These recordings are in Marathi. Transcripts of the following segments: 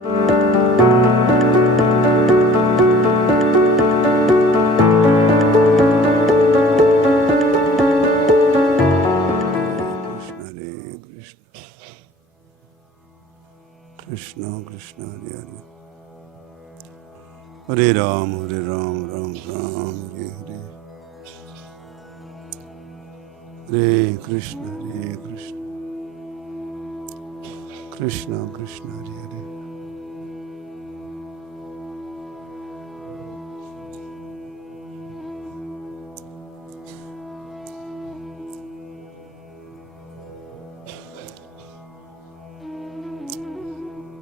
Krishna Krishna Hare Hare Hare Ram Ram Ram Hare Hare Hare Krishna Krishna Krishna Hare Hare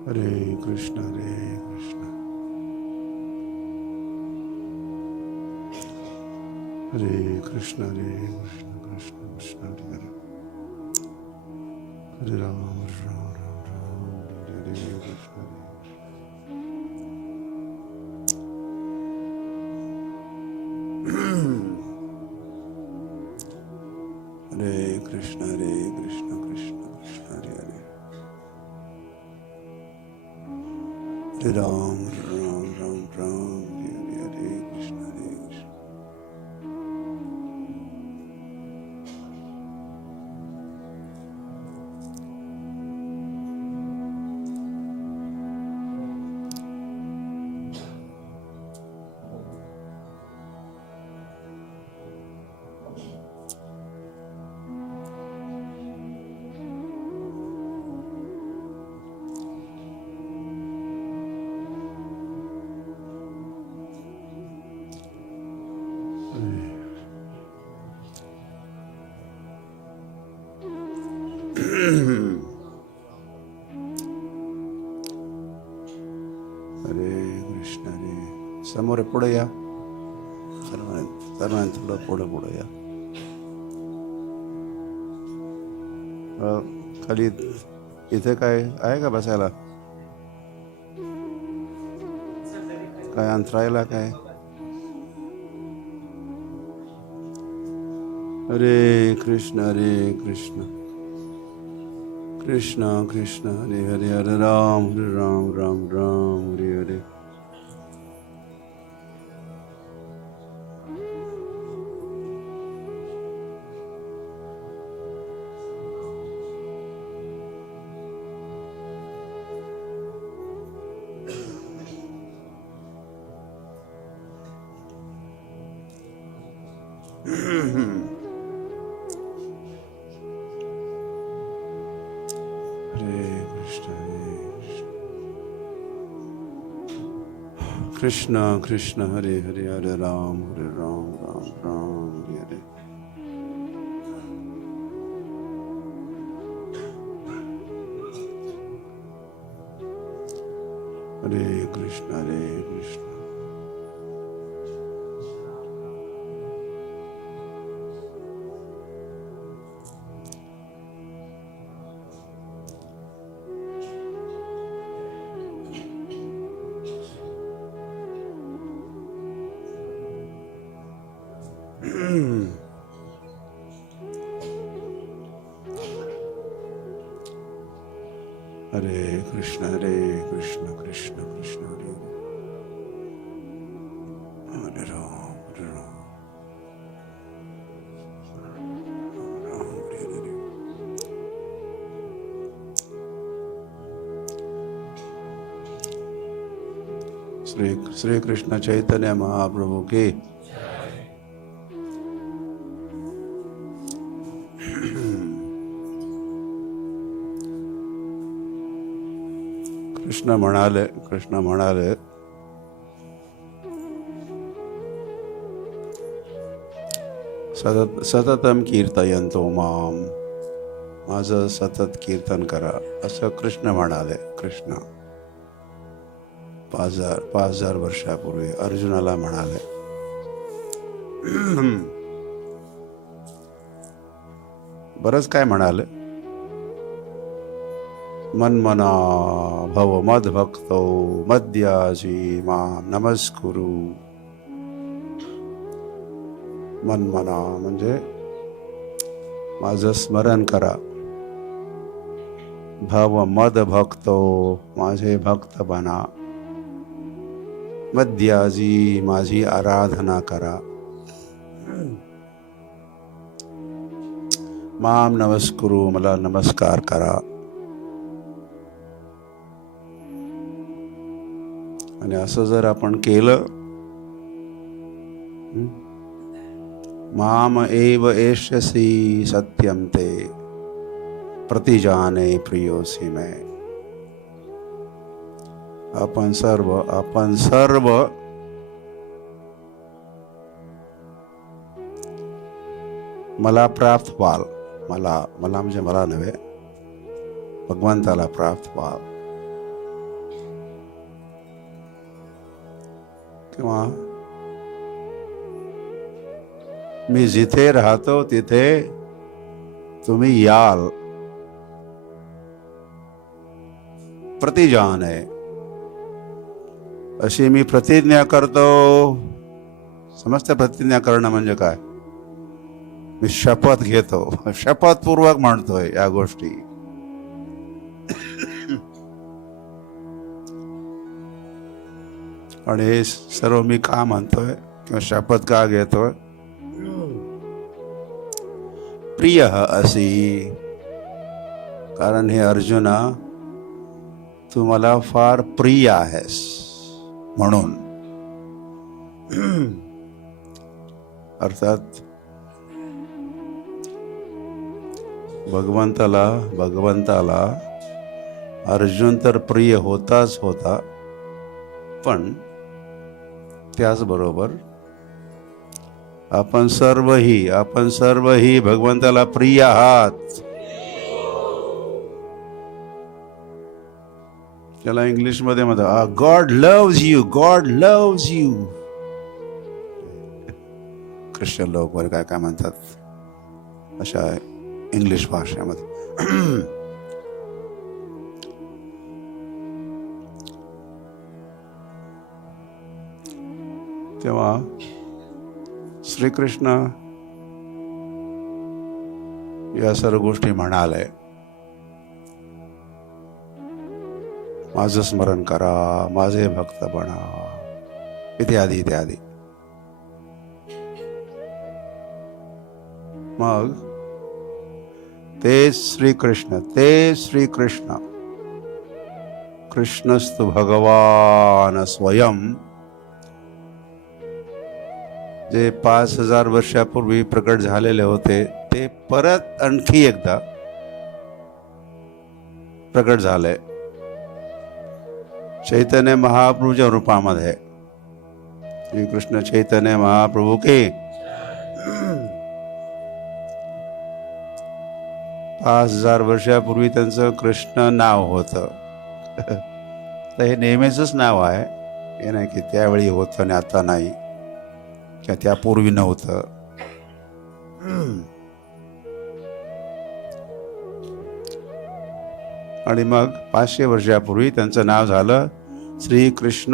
Hare Krishna Hare Krishna Krishna Krishna Hare Hare Hare Ram Ram Hare Krishna Hare Krishna Krishna Krishna Hare Hare Hare Ram Ram Hare Krishna समोर पुढे या सर्वांनी थोडं पुढे या खाली इथे काय आहे का बसायला काय अंतरायला काय हरे Krishna Krishna Krishna Hare Hare Hare Ram Ram Hare Hare Krishna Krishna Hare Hare Hare Ram Ram Hare Hare Hare Krishna Hare Krishna Krishna Krishna Hare Hare Ram Hare Hare Shri Krishna Chaitanya Mahaprabhu की कृष्ण म्हणाले सततम कीर्तयंतो माम माझं सतत कीर्तन करा असं कृष्ण म्हणाले. कृष्ण 5000 वर्षापूर्वी अर्जुनाला म्हणाले. बरंच काय म्हणाले. मन्मना भव मद्भक्तो मद्याजी मां नमस्कुरु. मनमना म्हणजे माझं स्मरण करा. भव मद भक्तो माझे भक्त बना, मध्याजी माझी आराधना करा. माम नमस्कुरु मला नमस्कार करा. आणि असं जर आपण केलं, माम एव एष्यसि सत्यम ते प्रतिजाने प्रियोसी मैं. आपण सर्व मला प्राप्त व्हाल. मला म्हणजे मला नव्हे, भगवंताला प्राप्त व्हाल. किंवा मी जिथे राहतो तिथे तुम्ही याल. प्रतिजान आहे अशी मी प्रतिज्ञा करतो. समजते प्रतिज्ञा करणं म्हणजे काय? मी शपथ घेतो, शपथपूर्वक म्हणतोय या गोष्टी. आणि हे सर्व मी का म्हणतोय किंवा शपथ का घेतोय? प्रिय असी, कारण हे अर्जुना तू मला फार प्रिय आहेस म्हणून. अर्थात भगवंताला अर्जुन तर प्रिय होताच होता, पण त्याचबरोबर आपण सर्वही भगवंताला प्रिय आहात. त्याला इंग्लिशमध्ये म्हणतात God loves you, God loves you. Christian लोक वगैरे काय म्हणतात अशा इंग्लिश भाषेमध्ये. तेव्हा श्रीकृष्ण या सर्व गोष्टी म्हणाले. माझं स्मरण करा, माझे भक्त बना, इत्यादी इत्यादी. मग ते श्रीकृष्ण कृष्णस्तु भगवान स्वयं, जे 5000 वर्षापूर्वी प्रकट झालेले होते ते परत आणखी एकदा प्रकट झाले चैतन्य महाप्रभूच्या रूपामध्ये. श्रीकृष्ण चैतन्य महाप्रभू के 5000 वर्षापूर्वी त्यांचं कृष्ण नाव होतं. तर हे नेहमीच नाव आहे, हे नाही की त्यावेळी होतं आणि आता नाही किंवा त्यापूर्वी नव्हतं. आणि मग 500 वर्षापूर्वी त्यांचं नाव झालं श्रीकृष्ण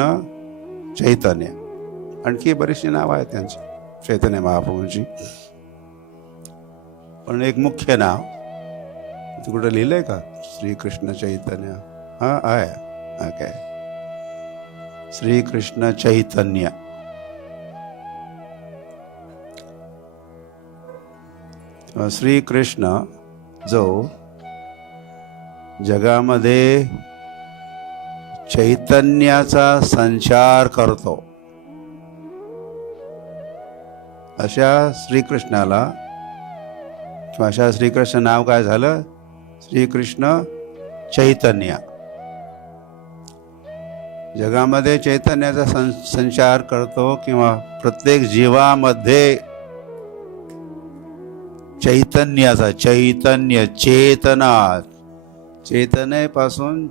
चैतन्य. आणखी बरीचशी नाव आहेत त्यांची चैतन्य महाप्रभूंची, पण एक मुख्य नाव तू कुठं लिहिलंय का? श्रीकृष्ण चैतन्य. हा आहे, ओके. श्रीकृष्ण चैतन्य. श्रीकृष्ण जो जगामध्ये चैतन्याचा संचार करतो, अशा श्रीकृष्णाला किंवा अशा श्रीकृष्ण नाव काय झालं? श्रीकृष्ण चैतन्य. जगामध्ये चैतन्याचा संचार करतो किंवा प्रत्येक जीवामध्ये चैतन्याचा, चैतन्य चेतना, चेतनेपासून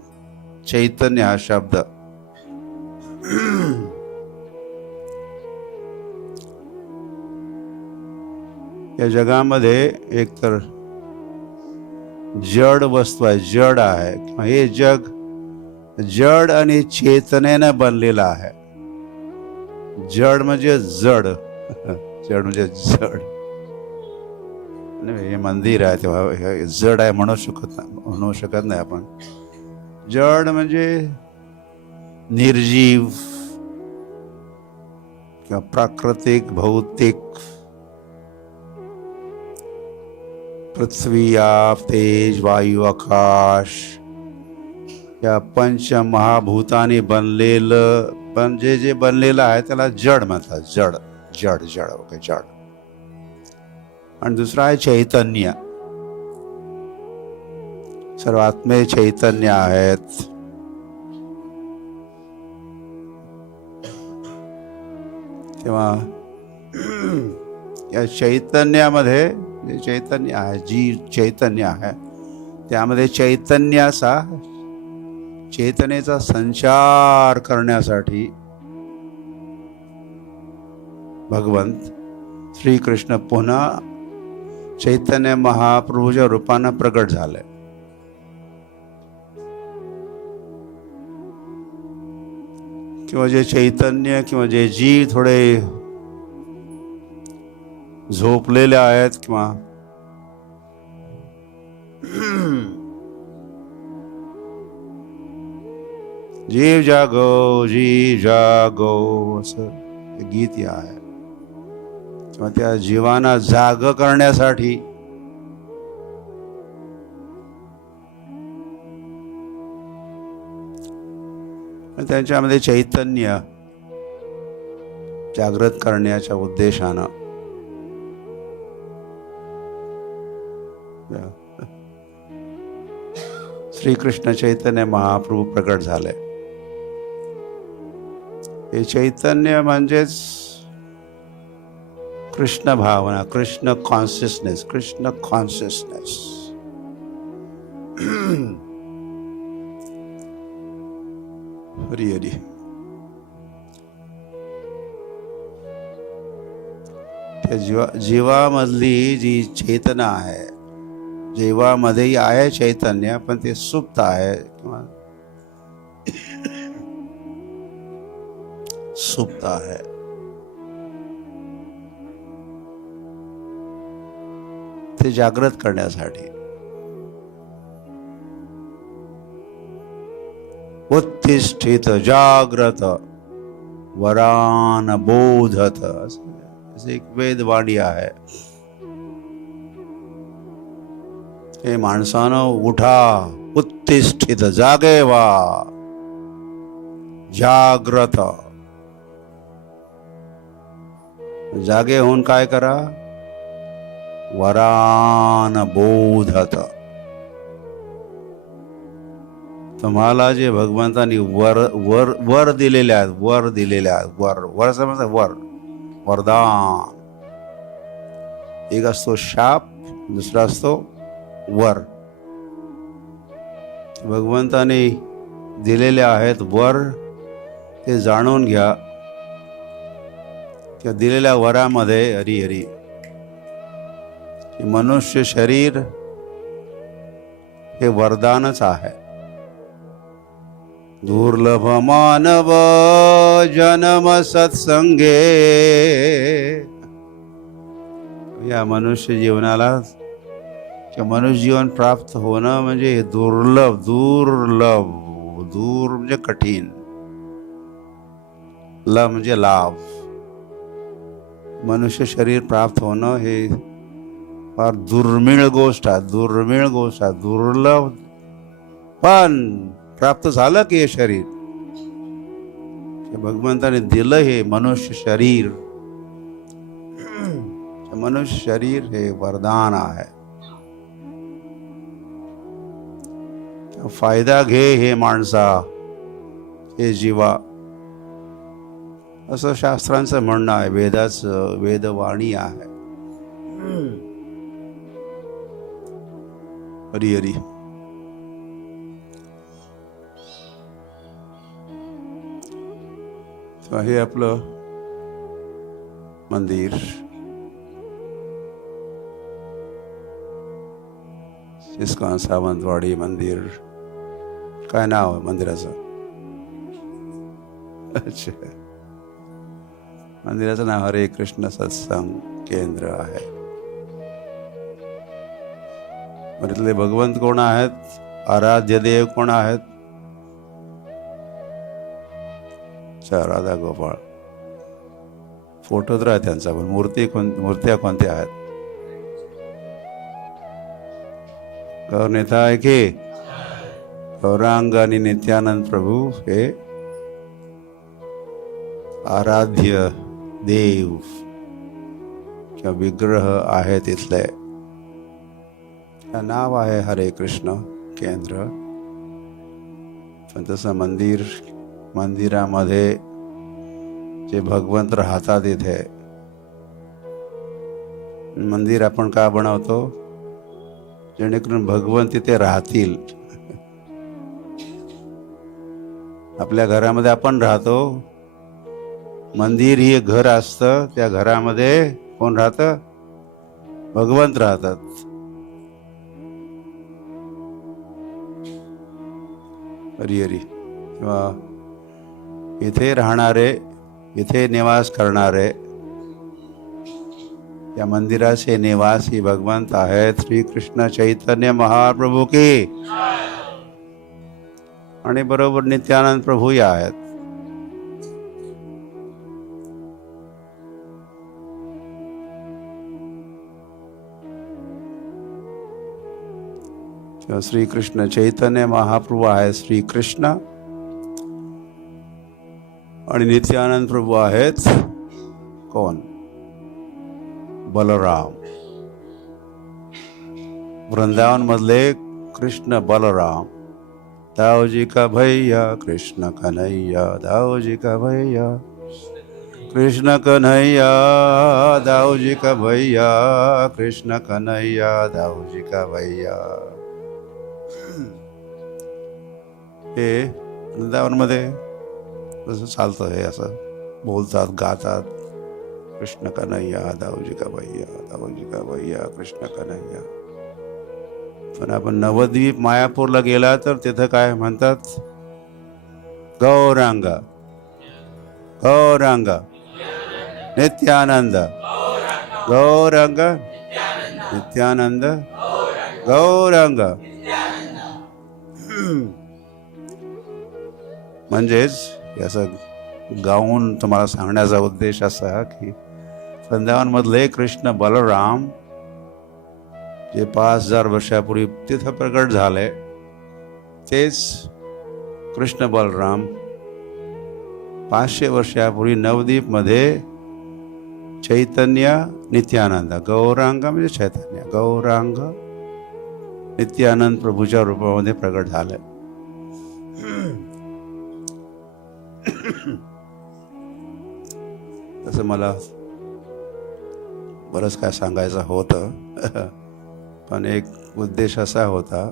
चैतन्य हा शब्द. या जगामध्ये एकतर जड वस्तू आहे, जड आहे. हे जग जड आणि चेतनेनं बनलेलं आहे. जड म्हणजे जड, जड म्हणजे जड. नाही, हे मंदिर आहे तेव्हा हे जड आहे म्हणू शकत नाही आपण. जड म्हणजे निर्जीव किंवा प्राकृतिक, भौतिक. पृथ्वी, आप, तेज, वायू, आकाश या पंचमहाभूताने बनलेलं, पण जे बनलेलं आहे त्याला जड म्हणतात. जड जड जड ओके, जड. आणि दुसरं आहे चैतन्य. सर्व आत्मे चैतन्य आहेत. तेव्हा या चैतन्यामध्ये जे चैतन्य आहे, जी चैतन्य आहे त्यामध्ये चेतनेचा संचार करण्यासाठी भगवंत श्रीकृष्ण पुन्हा चैतन्य महाप्रभूच्या रूपानं प्रगट झाले. किंवा जे चैतन्य किंवा जे जीव थोडे झोपलेले आहेत किंवा जीव जागो असं गीत आहे. किंवा त्या जीवांना जाग करण्यासाठी त्यांच्यामध्ये चैतन्य जागृत करण्याच्या उद्देशानं श्रीकृष्ण चैतन्य महाप्रभू प्रकट झाले. हे चैतन्य म्हणजेच कृष्ण भावना, कृष्ण कॉन्शियसनेस, कृष्ण कॉन्शियसनेस. हरी हरी. त्या जीवामधली जी चेतना आहे, जीवामध्येही आहे चैतन्य, पण ते सुप्त आहे किंवा सुप्त आहे. ते जागृत करण्यासाठी उत्तिष्ठित जाग्रत वरान बोधत असे एक वेदवाणी आहे. हे माणसानं उठा, उत्तिष्ठित जागे वा, जाग्रत. जागे होऊन काय करा, वरान बोधत. तुम्हाला जे भगवंतांनी वर वर वर दिलेले आहेत, वर दिलेले आहेत, वर वर समजतं, वर वरदान. एक असतो शाप, दुसरा असतो वर. भगवंताने दिलेले आहेत वर, ते जाणून घ्या. त्या दिलेल्या वरामध्ये हरी हरी मनुष्य शरीर हे वरदानच आहे. दुर्लभ मानव जन्म सत्संगे. या मनुष्य जीवनाला किंवा मनुष्य जीवन प्राप्त होणं म्हणजे दुर्लभ, दुर्लभ. दूर म्हणजे कठीण, ल म्हणजे लाभ. मनुष्य शरीर प्राप्त होणं हे फार दुर्मिळ गोष्ट आहे, दुर्मिळ गोष्ट आहे, दुर्लभ. पण प्राप्त झालं की हे शरीर, भगवंताने दिलं हे मनुष्य शरीर. मनुष्य शरीर हे वरदान आहे. फायदा घे हे माणसा, हे जीवा, असं शास्त्रांचं म्हणणं आहे, वेदाचं वेदवाणी आहे. हरी हरी. हे आपलं मंदिर, इस्कॉन सावंतवाडी मंदिर. काय नाव आहे मंदिराचं? अच्छा, मंदिराचं नाव हरे कृष्ण सत्संग केंद्र आहे. इथले भगवंत कोण आहेत? आराध्य देव कोण आहेत? राधा गोपाळ. फोटो तर आहे त्यांचा, पण मूर्त्या कोणत्या आहेत? गौरनेता आहे की गौरांग आणि नित्यानंद प्रभू हे आराध्य देव किंवा विग्रह आहे तिथले. नाव आहे हरे कृष्ण केंद्र. पण तसं मंदिरामध्ये जे भगवंत राहतात, इथे मंदिर आपण का बनवतो? जेणेकरून भगवंत तिथे राहतील. आपल्या घरामध्ये आपण राहतो, मंदिर ही घर असतं. त्या घरामध्ये कोण राहतं? भगवंत राहतात. हरी हरी. किंवा इथे राहणारे, इथे निवास करणारे, या मंदिराचे निवासी भगवंत आहेत श्री कृष्ण चैतन्य महाप्रभू की. आणि बरोबर नित्यानंद प्रभूही आहेत. श्री कृष्ण चैतन्य महाप्रभू आहेत श्री कृष्ण, आणि नित्यानंद प्रभू आहेत कोण? बलराम. वृंदावन मधले कृष्ण बलराम. दाऊजी का भैया कृष्ण कन्हैया, दाऊजी का भैया कृष्ण कन्हैया, दाऊजी का भैया कृष्ण कन्हैया, दाऊजी का भैया. हे वृंदावनमध्ये जसं चालतं, हे असं बोलतात, गातात, कृष्ण कन्हैया दाऊजी का भैया, दाऊजी का भैया कृष्ण कन्हैया. पण आपण नवद्वीप मायापूरला गेला तर तिथं काय म्हणतात? गौरांग गौरांग नित्यानंद, गौरांग नित्यानंद, गौरांग. म्हणजेच याचं गाऊन तुम्हाला सांगण्याचा उद्देश असा की वृंदावनमधले कृष्ण बलराम जे 5000 वर्षापूर्वी तिथं प्रकट झाले, तेच कृष्ण बलराम 500 वर्षापूर्वी नवद्वीपमध्ये चैतन्य नित्यानंद, गौरांग म्हणजे चैतन्य, गौरांग नित्यानंद प्रभूच्या रूपामध्ये प्रकट झाले. तसं मला बरंच काय सांगायचं होतं, पण एक उद्देश असा होता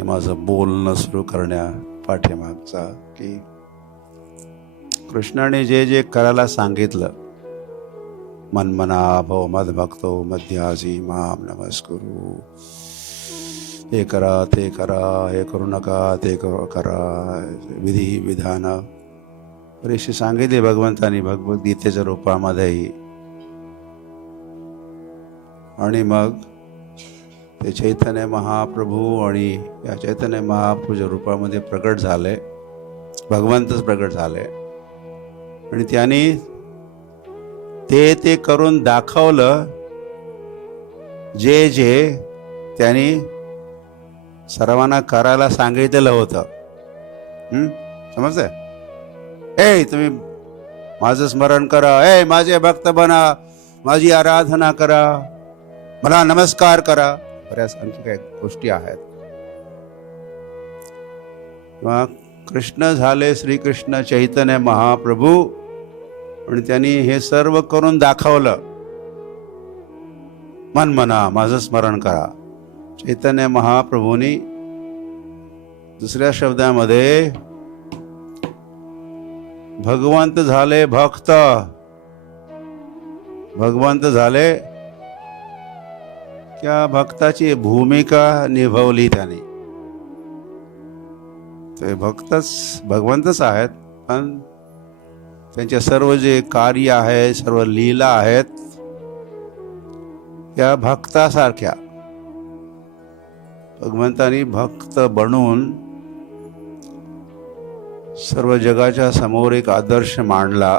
माझं बोलणं सुरू करण्या पाठीमागचा, की कृष्णाने जे जे करायला सांगितलं, मनमना भव मदभक्तो मध्यासी माम नमस्कुरु, हे करा ते करा, हे करू नका ते करा, विधी विधान बरेचसे सांगितले भगवंतानी भगवद्गीतेच्या रूपामध्येही. आणि मग ते चैतन्य महाप्रभू आणि या चैतन्य महाप्रभूच्या रूपामध्ये प्रकट झाले, भगवंतच प्रकट झाले. आणि त्यांनी ते करून दाखवलं जे जे त्यांनी सर्वांना करायला सांगितलेलं होतं. समजतंय? ए तुम्ही माझं स्मरण करा, ए माझे भक्त बना, माझी आराधना करा, मला नमस्कार करा. बऱ्याच आणखी काही गोष्टी आहेत. किंवा कृष्ण झाले श्रीकृष्ण चैतन्य महाप्रभू, आणि त्यांनी हे सर्व करून दाखवलं. मनमना माझं स्मरण करा. चैतन्य महाप्रभूंनी दुसऱ्या शब्दामध्ये भगवंत झाले भक्त, भगवंत झाले, त्या भक्ताची भूमिका निभावली त्यांनी. ते भगवंतच आहेत, पण त्यांचे सर्व जे कार्य आहे, सर्व लीला आहेत, या भक्तासारख्या भगवंतानी भक्त बनून सर्व जगाच्या समोर एक आदर्श मांडला.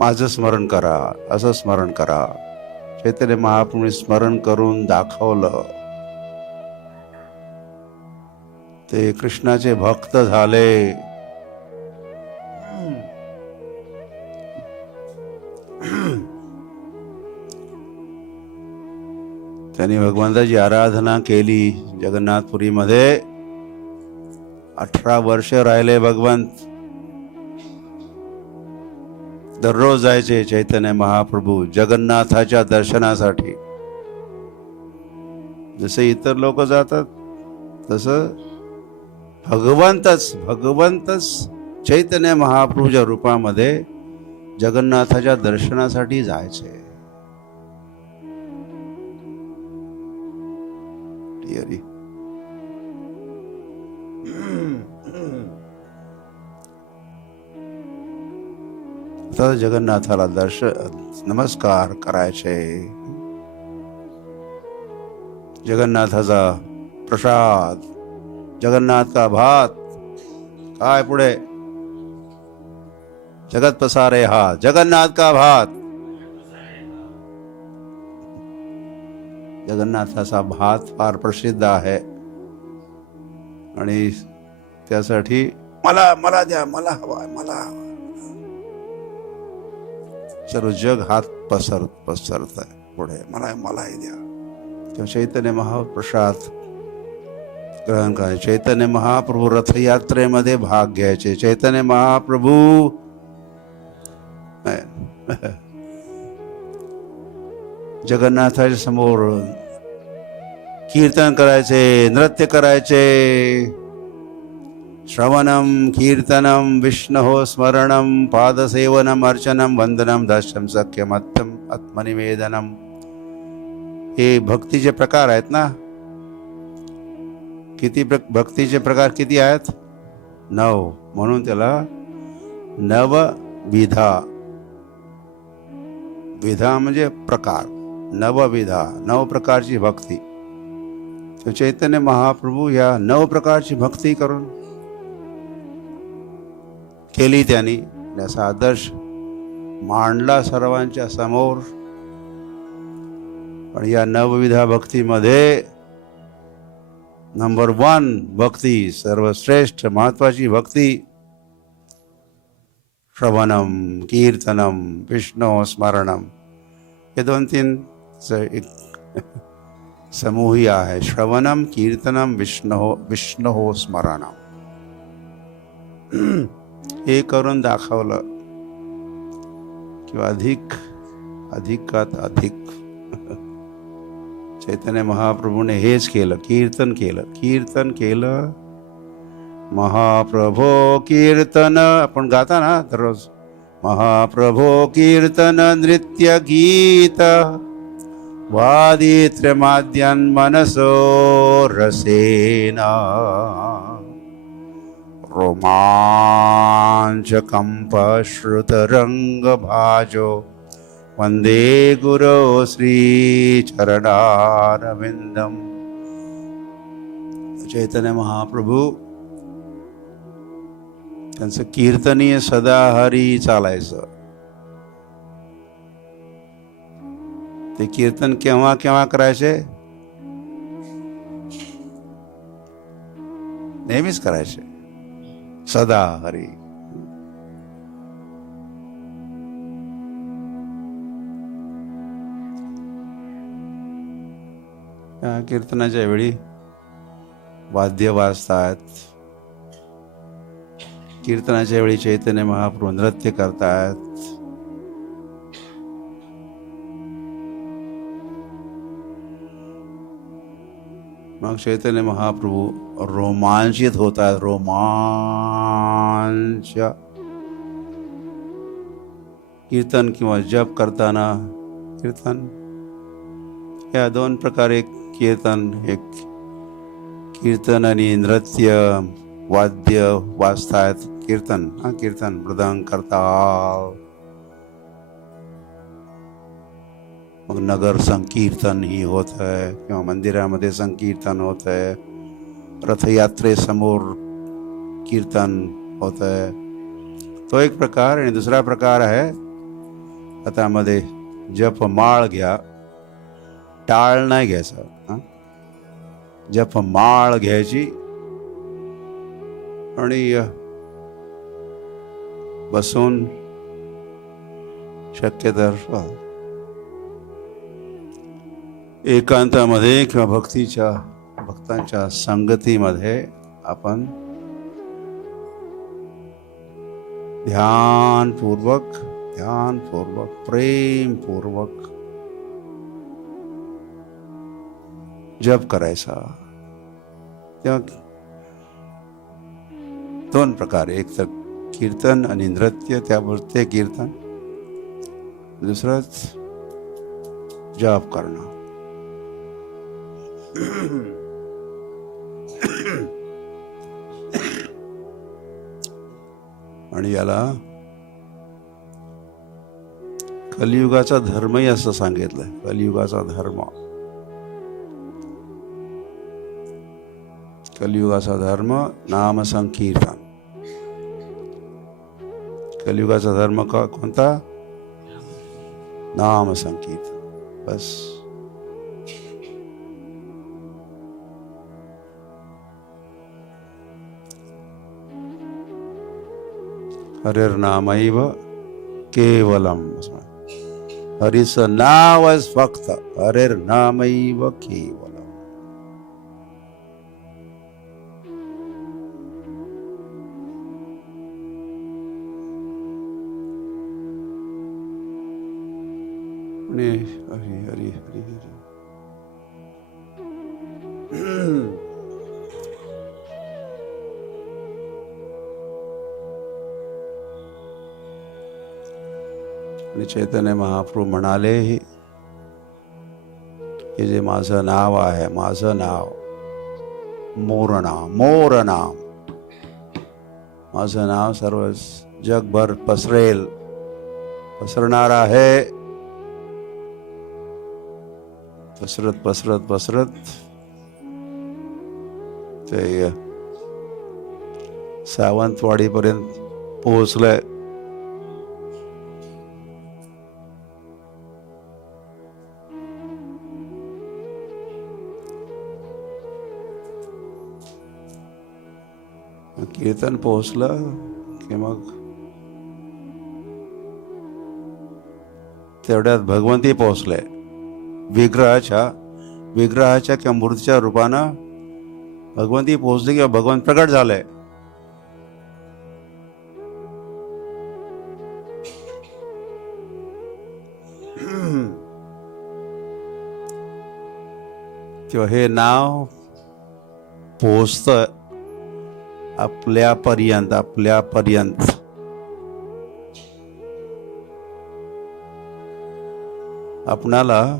माझं स्मरण करा, असं स्मरण करा. चैतन्य महाप्रभूंनी स्मरण करून दाखवलं. ते कृष्णाचे भक्त झाले. त्यांनी भगवंताची आराधना केली. जगन्नाथपुरीमध्ये 18 वर्ष राहिले भगवंत. दररोज जायचे चैतन्य महाप्रभू जगन्नाथाच्या दर्शनासाठी. जसे इतर लोक जातात तसं भगवंतच चैतन्य महाप्रभूच्या रूपामध्ये जगन्नाथाच्या दर्शनासाठी जायचे. तर जगन्नाथाला नमस्कार करायचे. जगन्नाथाचा प्रसाद, जगन्नाथ का भात, काय पुढे जगत पसारे हात, जगन्नाथ का भात. जगन्नाथाचा भात फार प्रसिद्ध आहे आणि त्यासाठी मला द्या, मला हवा, मला हवा. सर्व जग हात पसरत आहे पुढे, मलाही द्या. तेव्हा चैतन्य महाप्रसाद ग्रहण करायचे. चैतन्य महाप्रभू रथयात्रेमध्ये भाग घ्यायचे. चैतन्य महाप्रभू जगन्नाथाच्या समोर कीर्तन करायचे, नृत्य करायचे. श्रवणम कीर्तनम विष्णो स्मरणम पादसेवनम अर्चनम वंदनम दास्यम सख्यम आत्मनिवेदनम. हे भक्तीचे प्रकार आहेत ना. किती भक्तीचे प्रकार किती आहेत? 9. म्हणून त्याला नवविधा. विधा म्हणजे प्रकार. नवविधा, 9 प्रकारची भक्ती. तर चैतन्य महाप्रभू या 9 प्रकारची भक्ती करून केली त्यांनी. त्याचा आदर्श मांडला सर्वांच्या समोर. पण या नवविधा भक्तीमध्ये नंबर 1 भक्ती, सर्वश्रेष्ठ महत्वाची भक्ती श्रवणम कीर्तनम विष्णु स्मरणम. हे 2-3 एक समूही आहे. श्रवणम कीर्तनम विष्णु स्मरणम. हे करून दाखवलं किंवा अधिकात अधिक चैतन्य महाप्रभूने हेच केलं. कीर्तन केलं. महाप्रभो कीर्तन आपण गाता ना दररोज. महाप्रभो कीर्तन नृत्य गीत वादित्र माद्यन मनसो रसेना रोमांच कंप श्रुतरंग भाजो वंदे गुरो श्री चरणारविंदम. चैतन्य महाप्रभू त्यांचं कीर्तनीय सदा हरी चालायचं. ते कीर्तन केव्हा केव्हा करायचे? नेहमीच करायचे. सदा हरी. या कीर्तनाच्या वेळी वाद्य वाजतात. कीर्तनाच्या वेळी चैतन्य महाप्रभू नृत्य करतात. मग चैतन्य महाप्रभू रोमांचित होतात. रोमांच. कीर्तन किंवा जप करताना कीर्तन या 2 प्रकारे कीर्तन. एक कीर्तन आणि नृत्य वाद्य वाजतात. कीर्तन मृदंग करताल. मग नगर संकीर्तन ही होत आहे किंवा मंदिरामध्ये संकीर्तन होत आहे, रथयात्रेसमोर कीर्तन होत आहे, तो एक प्रकार. आणि दुसरा प्रकार आहे हातामध्ये जपमाळ घ्या, टाळ नाही घ्यायचा, जपमाळ घ्यायची आणि बसून शक्य तर एकांतामध्ये किंवा भक्तांच्या संगतीमध्ये आपण ध्यानपूर्वक प्रेमपूर्वक जप करायचा. तेव्हा दोन प्रकारे, एक तर कीर्तन आणि नृत्य, त्यामुळे कीर्तन, दुसरंच जप करणं. आणि याला कलियुगाचा धर्मही असं सांगितलंय. कलियुगाचा धर्म नाम संकीर्तन. कलियुगाचा धर्म कोणता? नाम संकीर्तन. बस. हरिर्नामैव केवलम. हरीचं नावच फक्त, हरिर्नामैव केवलम. हरी हरी हरी हरी. आणि चैतन्य महाप्रभू म्हणाले की जे माझं नाव आहे, माझं नाव मोर नाम, माझं नाव सर्व जगभर पसरणार आहे. पसरत ते सावंतवाडीपर्यंत पोहोचलंय. कीर्तन पोहोचलं की मग तेवढ्यात भगवंती पोहोचले. विग्रहाच्या किंवा मूर्तीच्या रूपानं भगवंती पोहोचली किंवा भगवंत प्रकट झाले. किंवा हे नाव पोहोचतं आपल्यापर्यंत. आपणाला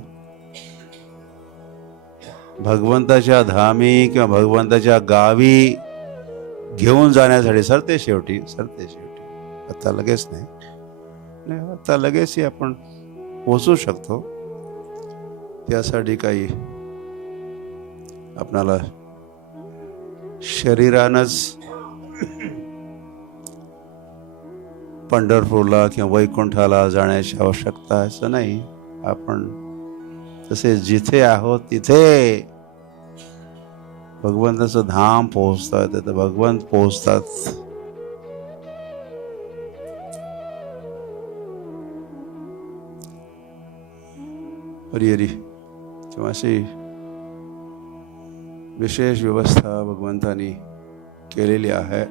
भगवंताच्या धामी किंवा भगवंताच्या गावी घेऊन जाण्यासाठी सरते शेवटी आता लगेच नाही, आता लगेचही आपण पोचू शकतो. त्यासाठी काही आपणाला शरीरानंच पंढरपूरला किंवा वैकुंठाला जाण्याची आवश्यकता असं नाही. आपण तसे जिथे आहोत तिथे भगवंताचं धाम पोहोचतात, तिथे भगवंत पोहोचतात. हरी हरी. किंवा अशी विशेष व्यवस्था भगवंतानी केलेली आहे.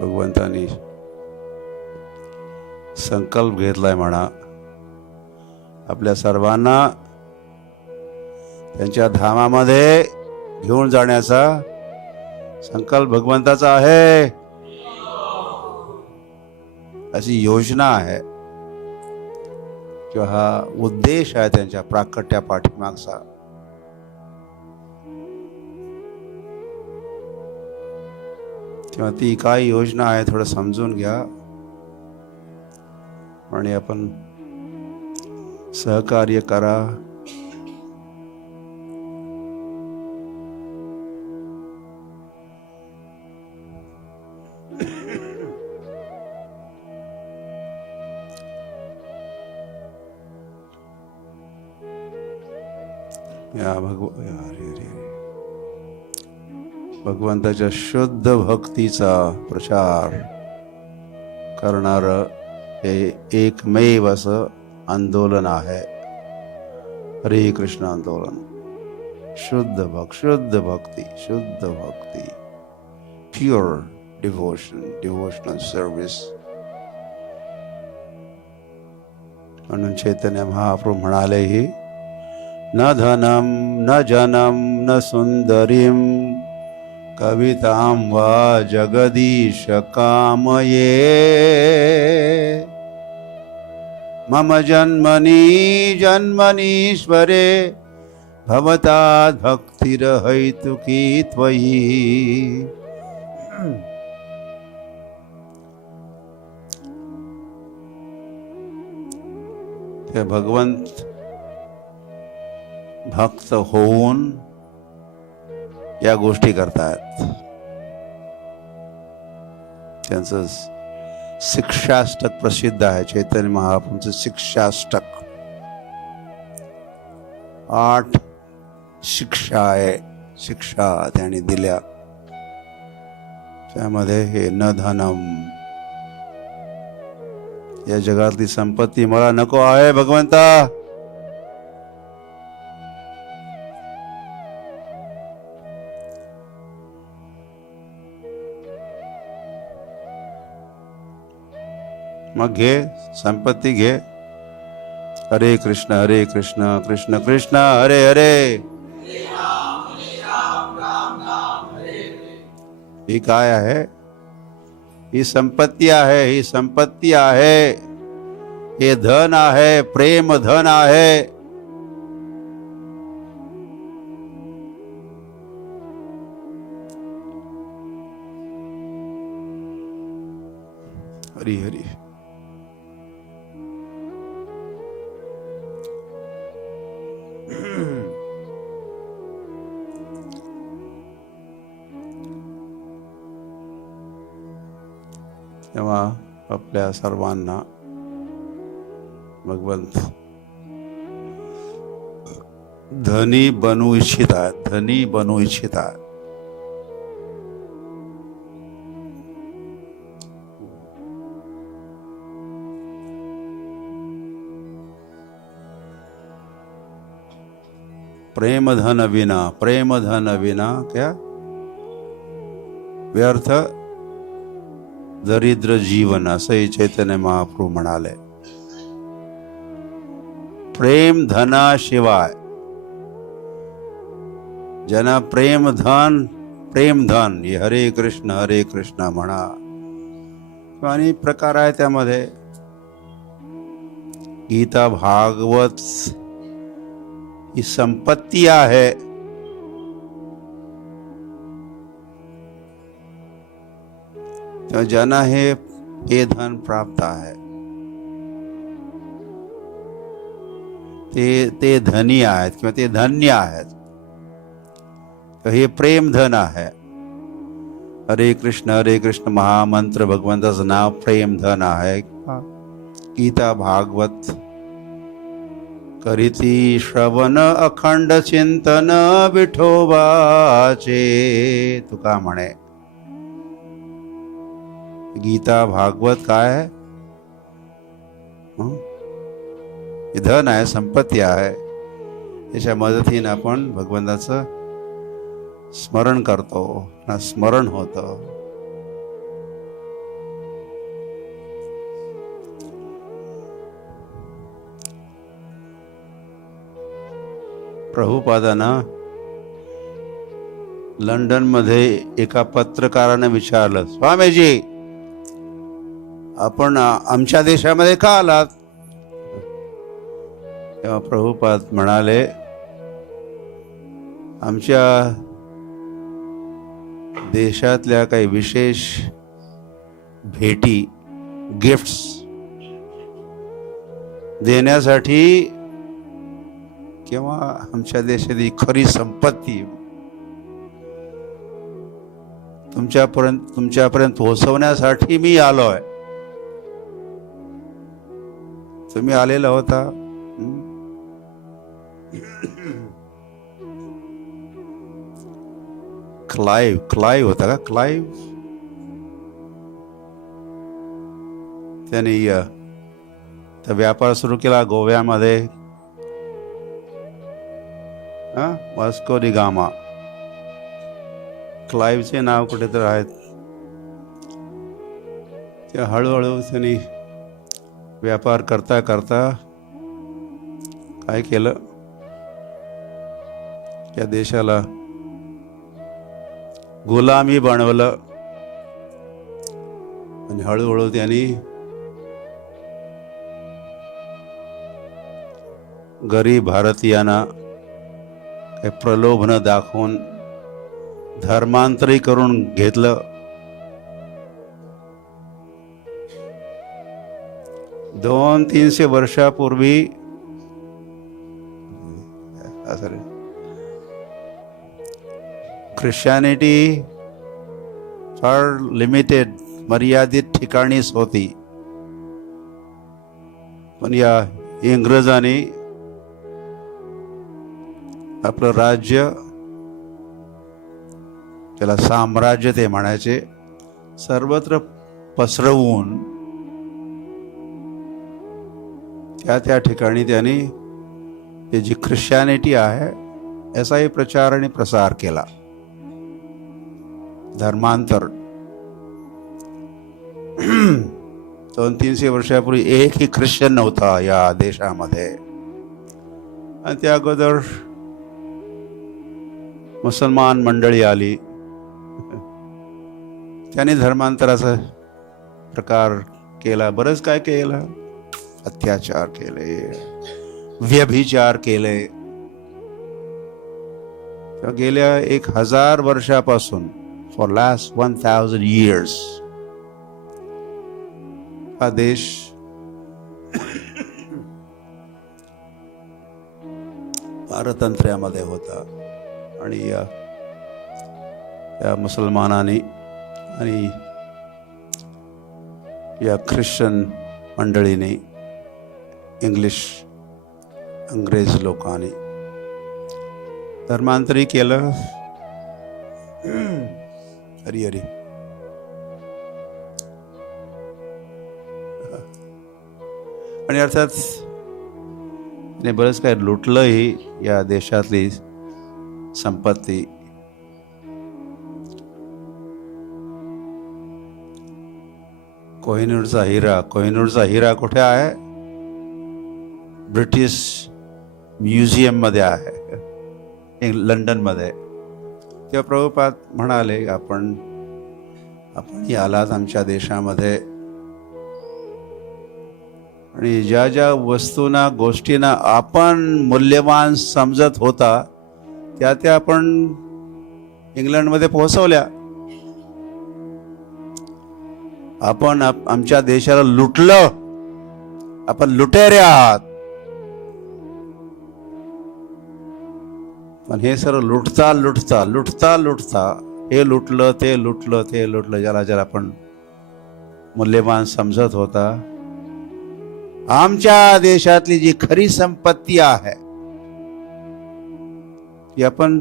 भगवंतानी संकल्प घेतलाय म्हणा आपल्या सर्वांना त्यांच्या धामामध्ये घेऊन जाण्याचा संकल्प भगवंताचा आहे. अशी योजना आहे किंवा हा उद्देश आहे त्यांच्या प्राकट्या पाठीमागचा. किंवा ती काय योजना आहे थोडं समजून घ्या. आणि आपण सहकार्य करा. या भगवंताच्या शुद्ध भक्तीचा प्रचार करणार हे एकमेव असं आंदोलन आहे, हरे कृष्ण आंदोलन. शुद्ध भक्ती, प्युअर डिव्होशनल सर्व्हिस. म्हणून चैतन्य महाप्रभू म्हणाले, ही न धनम न जनम न सुंदरीम कवितां वा जगदीश कामये मम जन्मनि जन्मनीश्वरे भवताद् भक्तिरहैतुकी त्वयि. ते भगवंत भक्त होऊन या गोष्टी करतात. त्यांचं शिक्षाष्टक प्रसिद्ध आहे, चैतन्य महाप्रभूंचं शिक्षाष्टक. 8 शिक्षा आहे, शिक्षा त्यांनी दिल्या. त्यामध्ये हे न धनम, या जगातली संपत्ती मला नको आहे भगवंता. मग घे संपत्ती घे. हरे कृष्ण कृष्ण कृष्ण हरे हरे. ही काय आहे? ही संपत्ती आहे, ही संपत्ती आहे, हे धन आहे, प्रेम धन आहे. हरी हरी. तेव्हा आपल्या सर्वांना भगवंत धनी बनवू इच्छितात, धनी बनवू इच्छितात. प्रेम धन विना क्या व्यर्थ दरिद्र जीवन, असंही चैतन्य महाप्रभू म्हणाले. प्रेम धनाशिवाय, ज्यांना प्रेम धन हे हरे कृष्ण म्हणा. आणि प्रकार आहे त्यामध्ये. गीता भागवत ही संपत्ती आहे. ज्यांना हे धन प्राप्त आहे ते धनी आहेत किंवा ते धन्य आहेत. तर हे प्रेम धन आहे. हरे कृष्ण महामंत्र, भगवंताचं नाव प्रेम धन आहे. गीता भागवत करीती श्रवण अखंड चिंतन विठोबाचे, तुका म्हणे. गीता भागवत काय आहे? हे धन आहे, संपत्ती आहे. त्याच्या मदतीने आपण भगवंताचं स्मरण करतो, स्मरण होतं. प्रभुपादांना लंडन मध्ये एका पत्रकाराने विचारलं, स्वामीजी आपण आमच्या देशामध्ये का आलात? तेव्हा प्रभुपाद म्हणाले, आमच्या देशातल्या काही विशेष भेटी, गिफ्ट्स देण्यासाठी किंवा आमच्या देशाची खरी संपत्ती तुमच्यापर्यंत पोहोचवण्यासाठी मी आलोय. तुम्ही आलेला होता. क्लाइव होता का? क्लाइव त्यांनी व्यापार सुरू केला गोव्यामध्ये. Vasco da Gama. क्लाइवचे नाव कुठेतरी आहेत. ते हळूहळू त्यांनी व्यापार करता करता काय केलं, या देशाला गुलामी बनवलं. आणि हळूहळू त्यांनी गरीब भारतीयांना काही प्रलोभन दाखवून धर्मांतरी करून घेतलं. दोन 300 वर्षापूर्वी ख्रिश्चॅनिटी फार लिमिटेड, मर्यादित ठिकाणीच होती. पण या इंग्रजांनी आपलं राज्य, त्याला साम्राज्य ते म्हणायचे, सर्वत्र पसरवून त्या ठिकाणी त्यांनी हे जी ख्रिश्चॅनिटी आहे याचाही प्रचार आणि प्रसार केला. धर्मांतर 200-300 वर्षापूर्वी एकही ख्रिश्चन नव्हता या देशामध्ये. आणि त्या अगोदर मुसलमान मंडळी आली. त्यांनी धर्मांतराचा प्रकार केला, बरंच काय केलं. अत्याचार केले, व्यभिचार केले. गेल्या 1000 वर्षापासून, फॉर लास्ट 1000 years, हा देश पारतंत्र्यामध्ये होता. आणि या मुसलमानांनी आणि या ख्रिश्चन मंडळीने, अंग्रेज लोकांनी धर्मांतरी केलं. हरी हरी. आणि अर्थात बरंच काय लुटलंही या देशातली संपत्ती. कोहिनूरचा हिरा कुठे आहे? ब्रिटिश म्युझियम मध्ये आहे, लंडन मध्ये. तेव्हा प्रभुपाद म्हणाले, आपण आलात आमच्या देशामध्ये आणि ज्या ज्या वस्तूंना, गोष्टींना आपण मूल्यवान समजत होता त्या आपण इंग्लंडमध्ये पोहोचवल्या. आपण आमच्या देशाला लुटलं. आपण लुटेरे आहात. पण हे सर्व लुटता हे लुटलं, ते लुटलं, ज्याला आपण मूल्यवान समजत होता. आमच्या देशातली जी खरी संपत्ती आहे ती आपण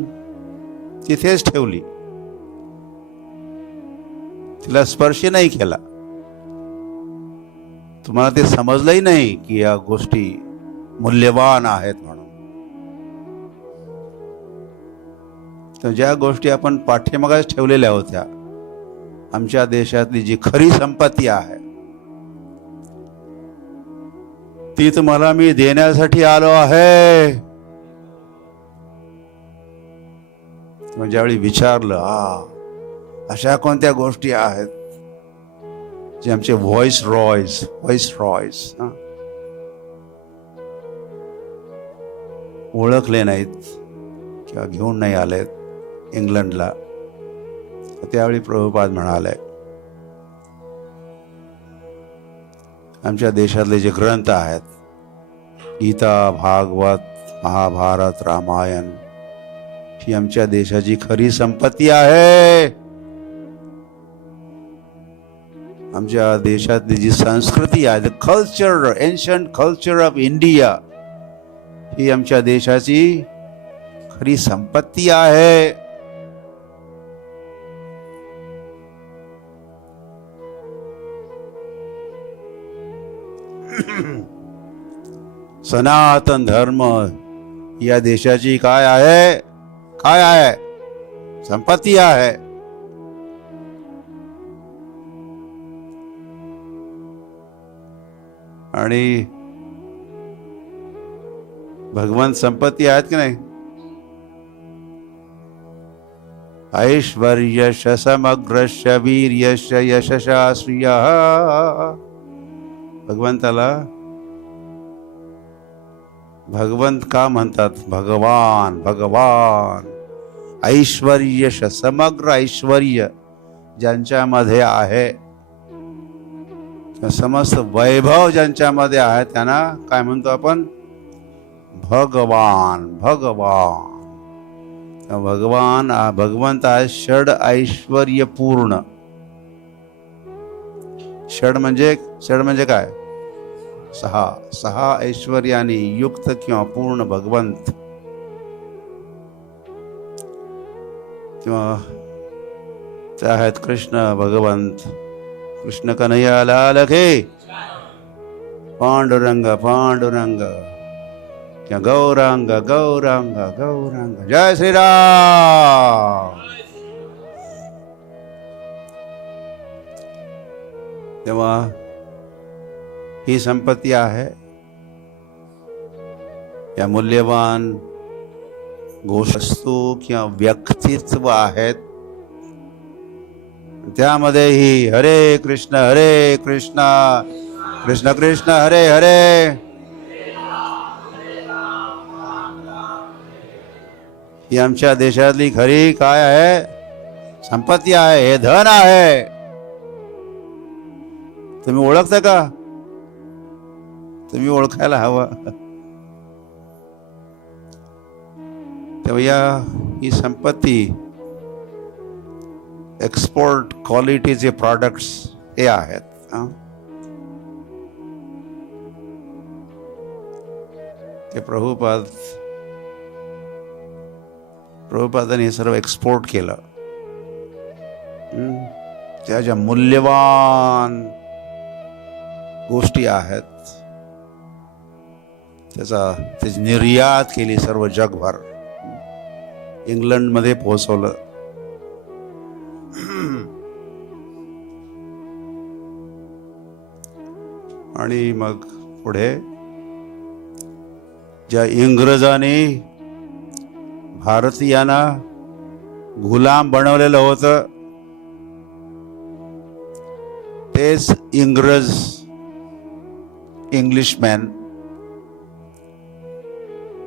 तिथेच ठेवली, तिला स्पर्श नाही केला. तुम्हाला ते समजलंही नाही की या गोष्टी मूल्यवान आहेत म्हणून. तर ज्या गोष्टी आपण पाठीमागच ठेवलेल्या होत्या, आमच्या देशातली जी खरी संपत्ती आहे ती तुम्हाला मी देण्यासाठी आलो आहे. ज्यावेळी विचारलं, अशा कोणत्या गोष्टी आहेत जे आमचे व्हॉइस रॉयस ओळखले नाहीत किंवा घेऊन नाही आलेत इंग्लंडला. त्यावेळी प्रभुपाद म्हणाले, आमच्या देशातले जे ग्रंथ आहेत गीता, भागवत, महाभारत, रामायण ही आमच्या देशाची खरी संपत्ती आहे. आमच्या देशातली जी संस्कृती आहे, the culture, ancient culture of India, ही आमच्या देशाची खरी संपत्ती आहे. सनातन धर्म या देशाची काय आहे? काय आहे? संपत्ती आहे. आणि भगवान संपत्ती आहेत की नाही? ऐश्वर्यस्य समग्रस्य वीर्यस्य यशसा श्रियः. भगवंताला भगवंत का म्हणतात? भगवान. भगवान ऐश्वर्यस्य, समग्र ऐश्वर्य ज्यांच्यामध्ये आहे, समस्त वैभव ज्यांच्यामध्ये आहे, त्यांना काय म्हणतो आपण? भगवान. भगवान. भगवान भगवंत आहे षड ऐश्वर्य पूर्ण. षड म्हणजे काय? सहा ऐश्वर्याने युक्त किंवा पूर्ण भगवंत, किंवा ते आहेत कृष्ण भगवंत. कृष्ण कन्हैया लाल की. पांडुरंग पांडुरंग, क्या गौरांग गौरांग गौरांग. जय श्रीराम. तेव्हा ही संपत्ती आहे. या मूल्यवान वस्तू किंवा व्यक्तित्व आहेत, त्यामध्येही हरे कृष्ण कृष्ण कृष्ण हरे हरे. ही आमच्या देशातली खरी काय आहे? संपत्ती आहे. हे धन आहे. तुम्ही ओळखता का? तुम्ही ओळखायला हवं. तेव्हा ही संपत्ती, एक्सपोर्ट क्वालिटीचे प्रॉडक्ट्स हे आहेत. ते प्रभुपादाने हे सर्व एक्सपोर्ट केलं. त्या ज्या मूल्यवान गोष्टी आहेत, त्याची निर्यात केली सर्व जगभर. इंग्लंडमध्ये पोहोचवलं. आणि मग पुढे ज्या इंग्रजांनी भारतीयांना गुलाम बनवलेलं होतं, तेच इंग्लिशमॅन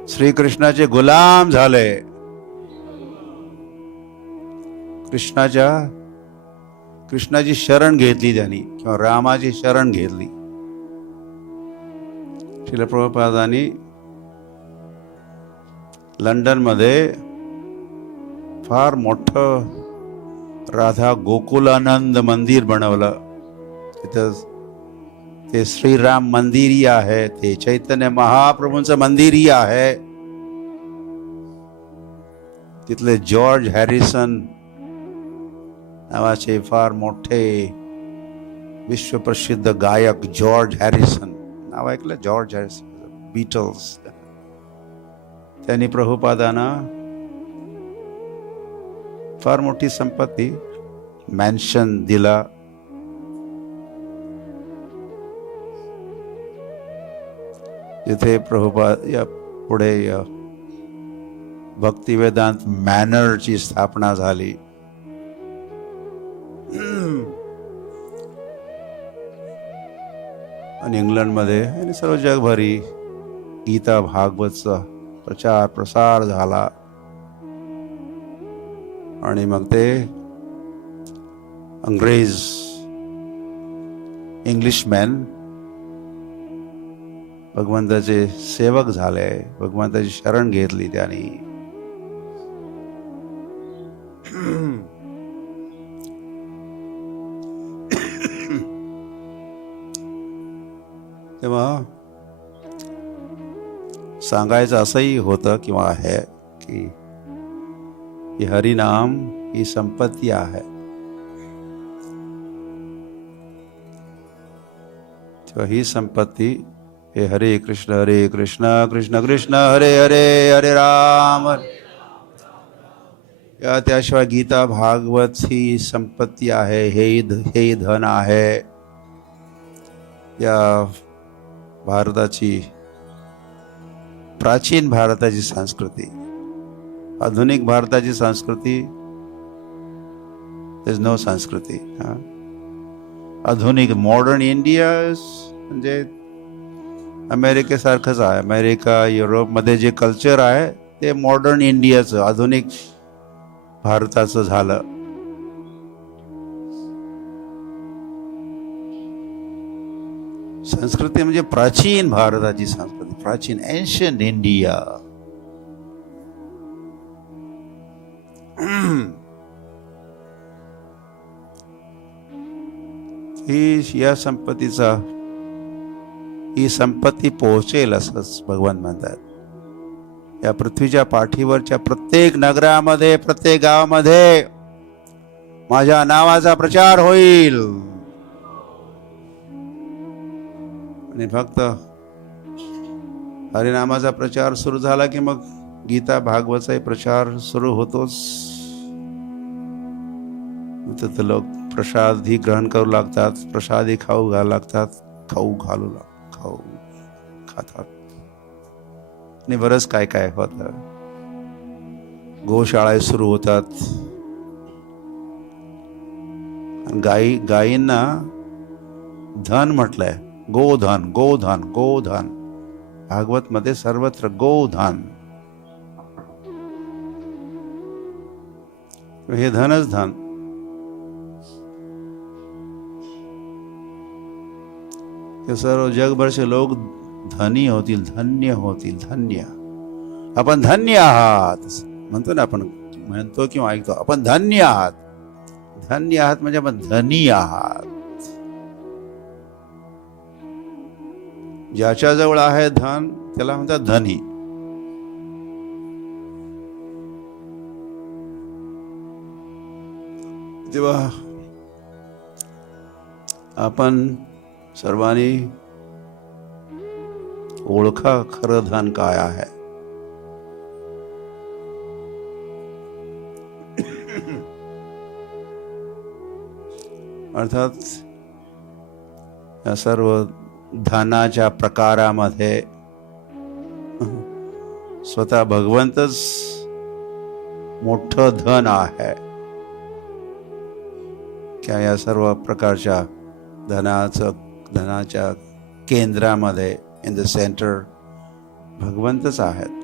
श्रीकृष्णाचे गुलाम झाले. कृष्णाची शरण घेतली त्यांनी, किंवा रामाची शरण घेतली. श्रील प्रभुपादांनी लंडनमध्ये फार मोठं राधा गोकुलानंद मंदिर बनवलं. तिथं ते श्रीराम मंदिरही आहे, ते चैतन्य महाप्रभूंचं मंदिरही आहे. तिथले जॉर्ज हॅरिसन नावाचे फार मोठे विश्वप्रसिद्ध गायक, जॉर्ज हॅरिसन नाव ऐकलं? George Harrison, Beatles. त्यांनी प्रभुपादांना फार मोठी संपत्ती, मॅन्शन दिला. जिथे प्रभुपाद या पुढे भक्तिवेदांत मॅनरची स्थापना झाली. आणि इंग्लंडमध्ये आणि सर्व जगभरी गीता भागवतचा प्रचार प्रसार झाला. आणि मग ते इंग्लिशमॅन भगवंताचे सेवक झाले, भगवंताची शरण घेतली त्यांनी. तेव्हा सांगायचं असंही होतं किंवा आहे की हरिनाम ही संपत्ती आहे. तेव्हा ही संपत्ती हे हरे कृष्ण कृष्ण कृष्ण हरे हरे, हरे राम. या त्याशिवाय गीता भागवत ही संपत्ती आहे, हे धन आहे. या भारताची, प्राचीन भारताची संस्कृती, आधुनिक भारताची संस्कृती, देयर इज नो संस्कृती. आधुनिक मॉडर्न इंडिया म्हणजे अमेरिकेसारखंच आहे. अमेरिका, युरोपमध्ये जे कल्चर आहे ते मॉडर्न इंडियाचं, आधुनिक भारताचं झालं. संस्कृती म्हणजे प्राचीन भारताची संस्कृती, प्राचीन एन्शियंट इंडिया. या संपत्तीचा, ही संपत्ती पोहोचेल असंच भगवान म्हणतात. या पृथ्वीच्या पाठीवरच्या प्रत्येक नगरामध्ये, प्रत्येक गावामध्ये माझ्या नावाचा प्रचार होईल. आणि फक्त हरिनामाचा प्रचार सुरू झाला की मग गीता भागवतचाही प्रचार सुरू होतोच. तर लोक प्रसादही ग्रहण करू लागतात, प्रसादही खाऊ घालू लागतात, खाऊ खातात. आणि बरंच काय काय होतं. गोशाळा सुरू होतात. गायींना धन म्हटलंय, गोधन गोधन गोधन. भागवत मध्ये सर्वत्र गोधन, हे धनच धन. ते सर्व जगभरचे लोक धनी होतील, धन्य होतील. धन्य, आपण धन्य आहात म्हणतो ना, आपण म्हणतो किंवा ऐकतो, आपण धन्य आहात. धन्य आहात म्हणजे आपण धनी आहात. ज्याच्याजवळ आहे धन त्याला म्हणतात धनी. तेव्हा आपण सर्वांनी ओळखा खरं धन काय आहे. अर्थात या सर्व धनाच्या प्रकारामध्ये स्वतः भगवंतच मोठं धन आहे. क्या या सर्व प्रकारच्या धनाच्या केंद्रामध्ये, इन द सेंटर, भगवंतच आहेत.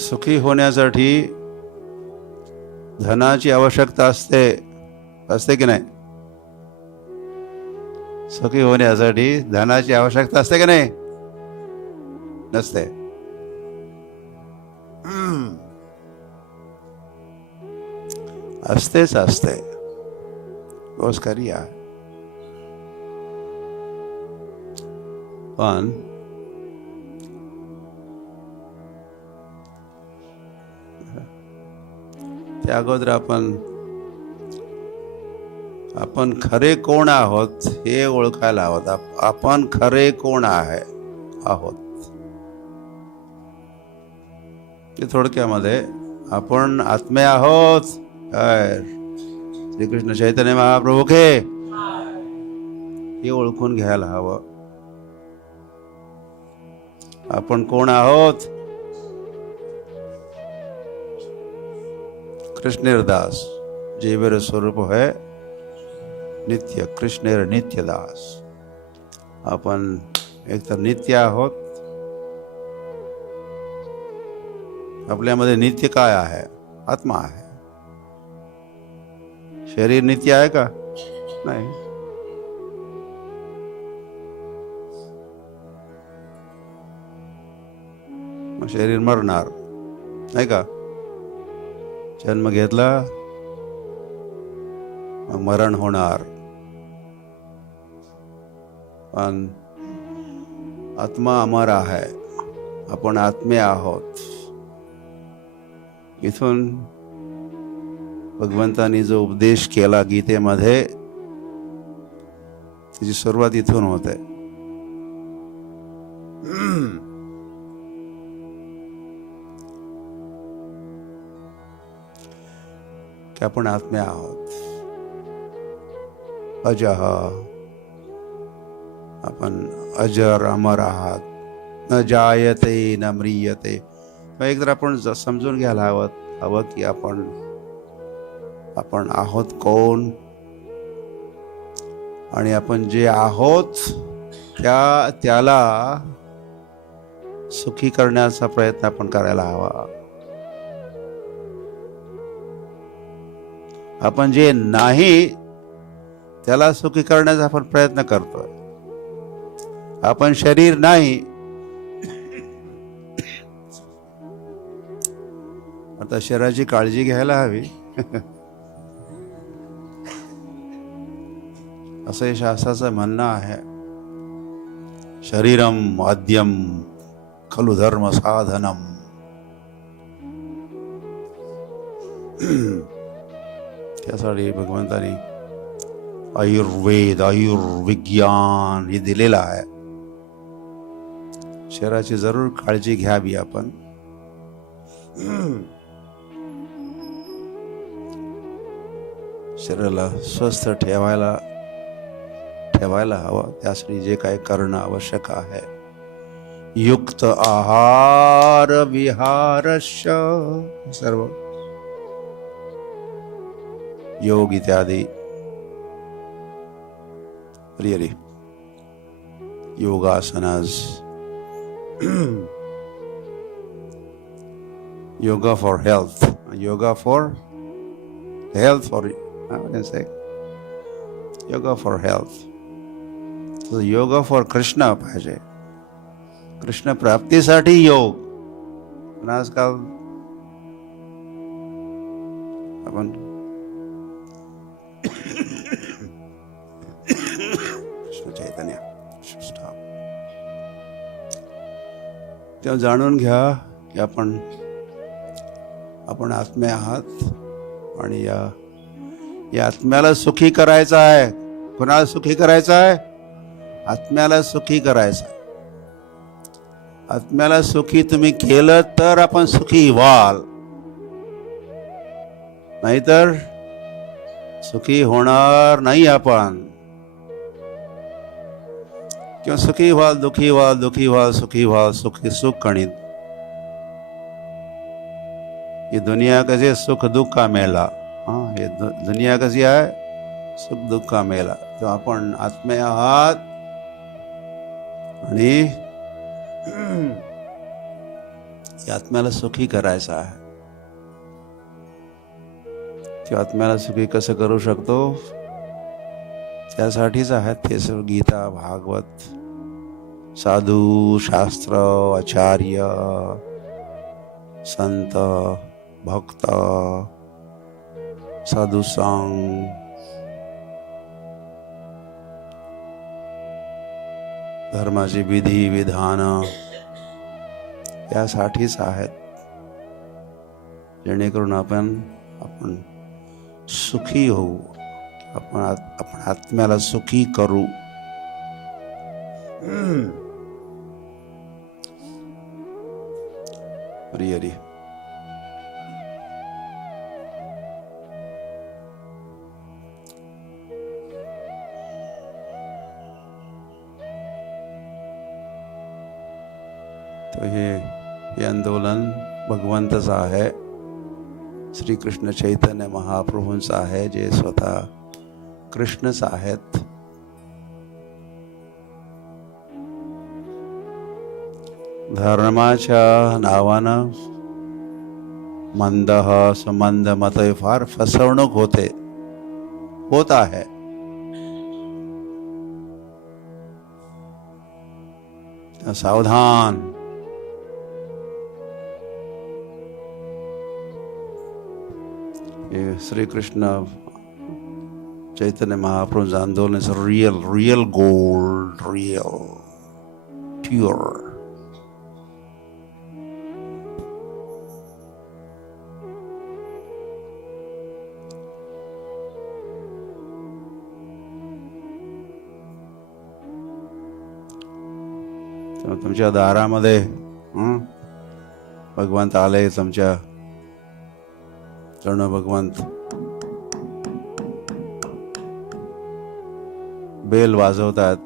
सुखी होण्यासाठी धनाची आवश्यकता असते की नाही? सुखी होण्यासाठी धनाची आवश्यकता असते की नाही? नसते. असते. रोज करूया. पण त्या अगोदर आपण खरे कोण आहोत हे ओळखायला हवं. आपण खरे कोण आहोत ते थोडक्यामध्ये, आपण आत्मे आहोत. श्रीकृष्ण चैतन्य महाप्रभू के हे ओळखून घ्यायला हवं. आपण कोण आहोत? कृष्णेर दास, जीवेर स्वरूप है नित्य. कृष्णेर नित्य दास. आपण एकतर नित्य आहोत आपल्यामध्ये नित्य काय आहे? आत्मा आहे. शरीर नित्य आहे का? नाही. मग शरीर मरणार, नाही का? जन्म घेतला मग मरण होणार. पण आत्मा अमर आहे. आपण आत्मे आहोत. इथून भगवंतांनी जो उपदेश केला गीतेमध्ये, त्याची सुरुवात इथून होते. की आपण आत्मे आहोत. अजः, आपण अजर अमर आहात. न जायते न म्रियते. एक तर आपण समजून घ्यायला हवं की आपण आहोत कोण, आणि आपण जे आहोत त्याला सुखी करण्याचा प्रयत्न आपण करायला हवा. आपण जे नाही त्याला सुखी करण्याचा आपण प्रयत्न करतोय. आपण शरीर नाही, आता शरीराची काळजी घ्यायला हवी. असं शास्त्राचं म्हणणं आहे. शरीरम आद्यम खलु धर्म साधनम. त्यासाठी भगवंतानी आयुर्वेद आयुर्विज्ञान हे दिलेलं आहे. शरीराची जरूर काळजी घ्यावी आपण. शरीराला स्वस्थ ठेवायला हवं. त्यासाठी जे काही करणं आवश्यक आहे, युक्त आहार विहारश्च, सर्व योग इत्यादी really yogasanas, yoga for health, yoga for health, for I can say yoga for health. So yoga for Krishna पाहिजे. कृष्ण प्राप्तीसाठी योग. पण आजकाल आपण कृष्ण चैतन्य तेव्हा जाणून घ्या की आपण आत्मे आहात, आणि या आत्म्याला सुखी करायचं आहे. कोणाला सुखी करायचं आहे? आत्म्याला सुखी करायचं. आत्म्याला सुखी तुम्ही केलं तर आपण सुखी व्हाल, नाहीतर सुखी होणार नाही आपण. किंवा सुखी व्हाल, दुखी व्हाल, दुखी व्हाल, सुखी व्हाल, सुख आणि ये दुनिया कशी सुख दुःख का मेला. हे दुनिया कशी आहे? सुख दुःख का मेला. तो आपण आत्मे आहात, आणि आत्म्याला सुखी करायचं आहे. की आत्म्याला सुखी कसं करू शकतो, त्यासाठीच आहेत हे सर्व. गीता, भागवत, साधू, शास्त्र, आचार्य, संत, भक्त, साधू संग, धर्माची विधी विधान यासाठीच आहेत, जेणेकरून आपण सुखी होऊ. आपण आत्म्याला सुखी करू. रियली तो हे आंदोलन भगवंताचं आहे. श्री कृष्ण चैतन्य महाप्रभूंचं आहे, जे स्वतः कृष्णच आहेत. धर्माच्या नावानं मंद सुमंद मत फार फसवणूक होत आहे. सावधान. श्रीकृष्ण चैतन्य महाप्रभूंचं आंदोलन is real gold, real pure. तुमच्या दारामध्ये भगवंत आले. तुमच्या जणू भगवंत बेल वाजवतात.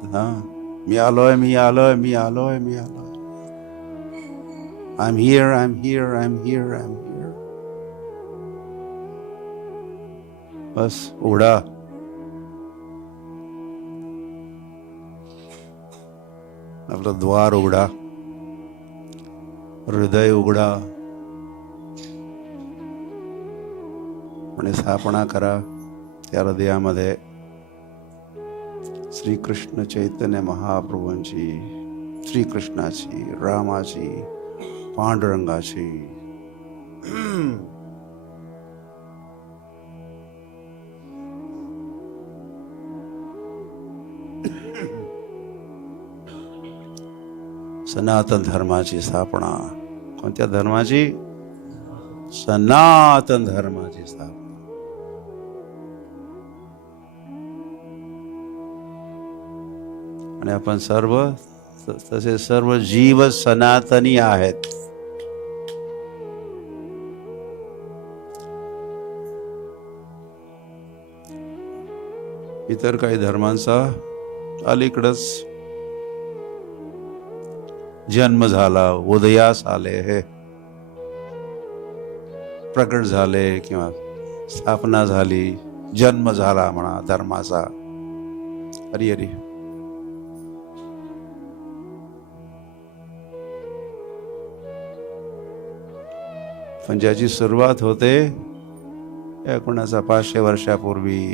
मी आलोय, मी आलोय, मी आलोय, मी आलोय. I am here, I am here, I am here, I am here. बस उघडा. आपलं द्वार उघडा, हृदय उघडा आणि स्थापना करा त्या हृदयामध्ये श्रीकृष्ण चैतन्य महाप्रभूंची, श्रीकृष्णाची, रामाची, पांडुरंगाची. सनातन धर्माची स्थापना. कोणत्या धर्माची? सनातन धर्माची स्थापना. आणि आपण सर्व तसे सर्व जीव सनातनी आहेत. इतर काही धर्मांचा अलीकडच जन्म झाला, उदयास आले, हे प्रकट झाले किंवा स्थापना झाली, जन्म झाला म्हणा धर्माचा. हरी हरी. पण ज्याची सुरुवात होते या कोणाचा 500 वर्षापूर्वी,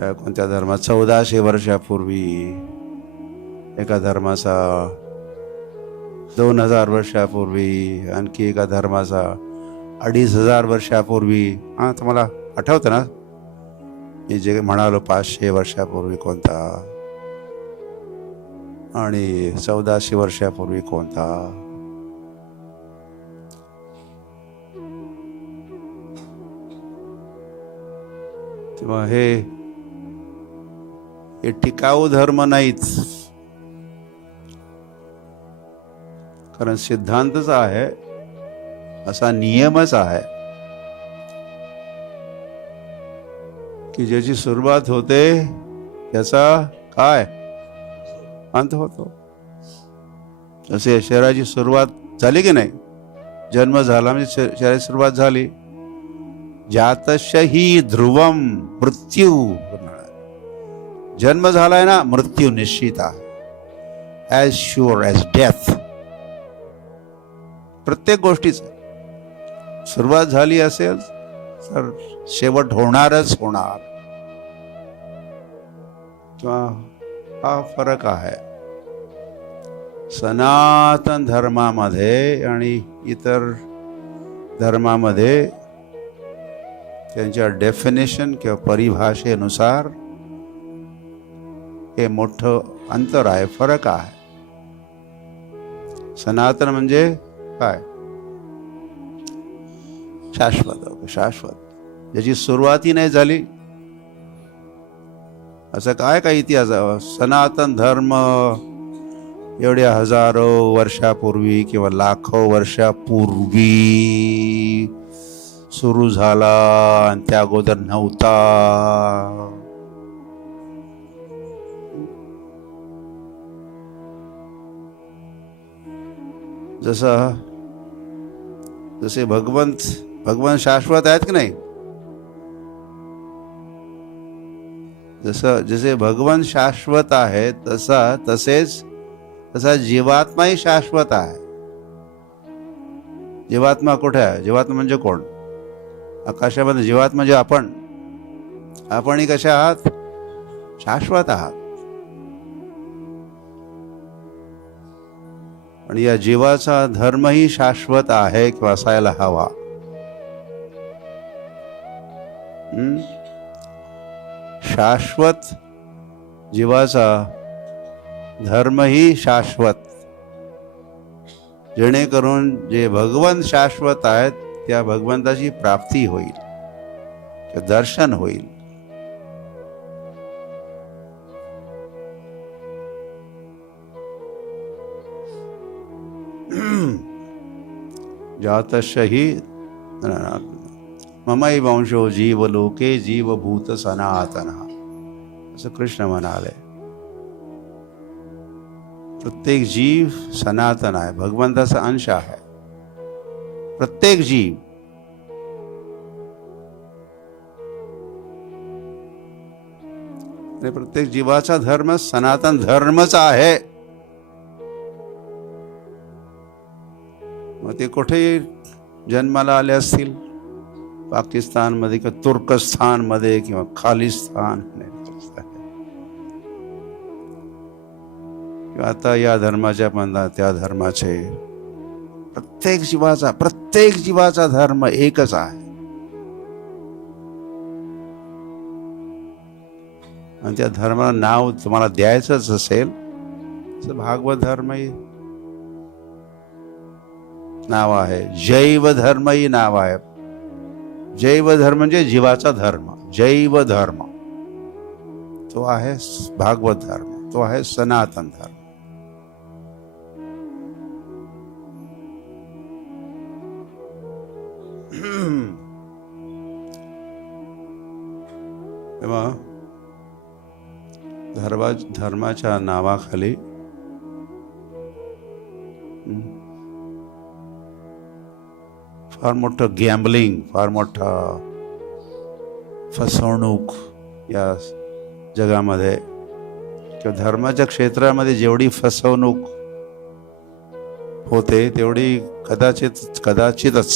या कोणत्या धर्मात 1400 वर्षापूर्वी, एका धर्माचा 2000 वर्षापूर्वी, आणखी एका धर्माचा 2500 वर्षापूर्वी. तुम्हाला आठवतं ना मी जे म्हणालो 500 वर्षापूर्वी कोणता आणि 1400 वर्षापूर्वी कोणता. तेव्हा हे टिकाऊ धर्म नाहीच, कारण सिद्धांतच आहे, असा नियमच आहे की ज्याची सुरुवात होते त्याचा काय अंत होतो. जसे शरीराची सुरुवात झाली की नाही, जन्म झाला म्हणजे शरीराची सुरुवात झाली. जातस्य हि ध्रुवम मृत्यू. जन्म झालाय ना, मृत्यू निश्चित आहे. As sure as death. प्रत्येक गोष्टीच सुरुवात झाली असेल तर शेवट होणारच होणार. हा फरक आहे सनातन धर्मामध्ये आणि इतर धर्मामध्ये. त्यांच्या डेफिनेशन किंवा परिभाषेनुसार हे मोठं अंतर आहे, फरक आहे. सनातन म्हणजे काय? शाश्वत. शाश्वत, ज्याची सुरुवाती नाही झाली. असं काय इतिहास. सनातन धर्म एवढ्या हजारो वर्षापूर्वी किंवा लाखो वर्षापूर्वी सुरू झाला आणि त्या अगोदर नव्हता. जसे भगवान शाश्वत आहेत की नाही, जसे भगवान शाश्वत आहे तसा जीवात्माही शाश्वत आहे. जीवात्मा कुठे आहे? जीवात्मा म्हणजे कोण? आकाशामध्ये जीवात्मा म्हणजे आपण. आपणही कशा आहात? शाश्वत आहात. आणि या जीवाचा धर्मही शाश्वत आहे किंवा असायला हवा. शाश्वत जीवाचा धर्मही शाश्वत, जेणेकरून जे भगवंत शाश्वत आहेत त्या भगवंताची प्राप्ती होईल, ते दर्शन होईल. जातस्य हि ममैव वंशो जीवलोके जीवभूत सनातनः, असं कृष्ण म्हणाले. प्रत्येक जीव सनातन आहे, भगवंताचा अंश आहे. प्रत्येक जीव. आणि प्रत्येक जीवाचा धर्म सनातन धर्मच आहे. मग ते कुठे जन्माला आले असतील? पाकिस्तानमध्ये किंवा तुर्कस्थानमध्ये किंवा खालिस्तान, किंवा आता या धर्माच्या म्हणा त्या धर्माचे. प्रत्येक जीवाचा धर्म एकच आहे. आणि त्या धर्माला नाव तुम्हाला द्यायचंच असेल तर भागवत धर्मही नाव आहे, जैव धर्मही नाव आहे. जैव धर्म म्हणजे जीवाचा धर्म. जैव धर्म तो आहे भागवत धर्म, तो आहे सनातन धर्म. तेव्हा धर्माच्या नावाखाली फार मोठं गॅम्बलिंग, फार मोठा फसवणूक या जगामध्ये किंवा धर्माच्या क्षेत्रामध्ये जेवढी फसवणूक होते तेवढी कदाचितच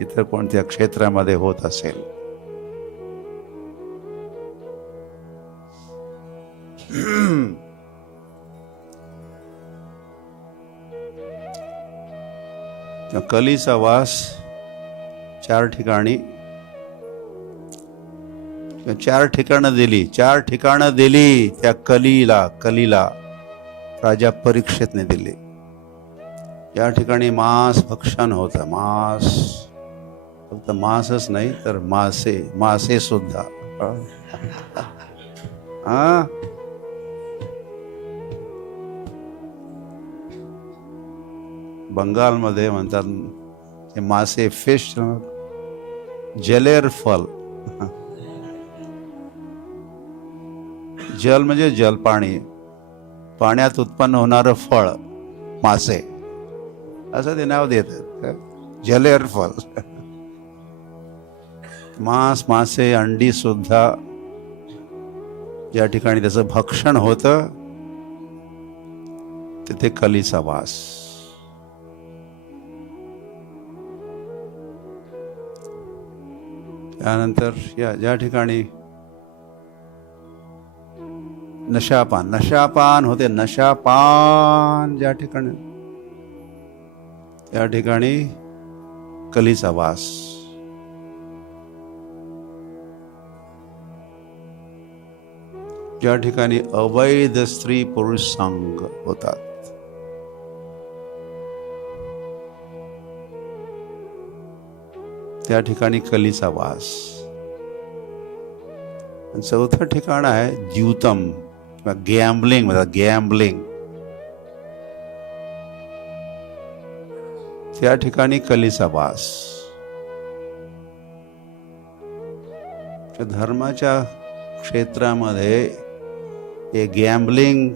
इतर कोणत्या क्षेत्रामध्ये होत असेल. कलीचा वास चार ठिकाणी, चार ठिकाणं दिली त्या कलीला राजा परीक्षेतने दिली. या ठिकाणी मांस भक्षण होतं. मांस, फक्त मांसच नाही तर मासे सुद्धा. बंगालमध्ये म्हणतात हे मासे, फिश, जलेर फल. जल म्हणजे जल, पाणी, पाण्यात उत्पन्न होणारं फळ मासे, असं ते नाव देतात, जलेर फल. मासे, अंडी सुद्धा ज्या ठिकाणी त्याचं भक्षण होतं तिथे कलीचा वास. त्यानंतर ज्या ठिकाणी नशापान होते, नशापान ज्या ठिकाणी, त्या ठिकाणी कलीचा वास. ज्या ठिकाणी अवैध स्त्री पुरुष संग होतात त्या ठिकाणी कलीचा वास. चौथं ठिकाण आहे द्यूतम किंवा गॅम्बलिंग. गॅम्बलिंग त्या ठिकाणी कलीचा वास. धर्माच्या क्षेत्रामध्ये हे गॅम्बलिंग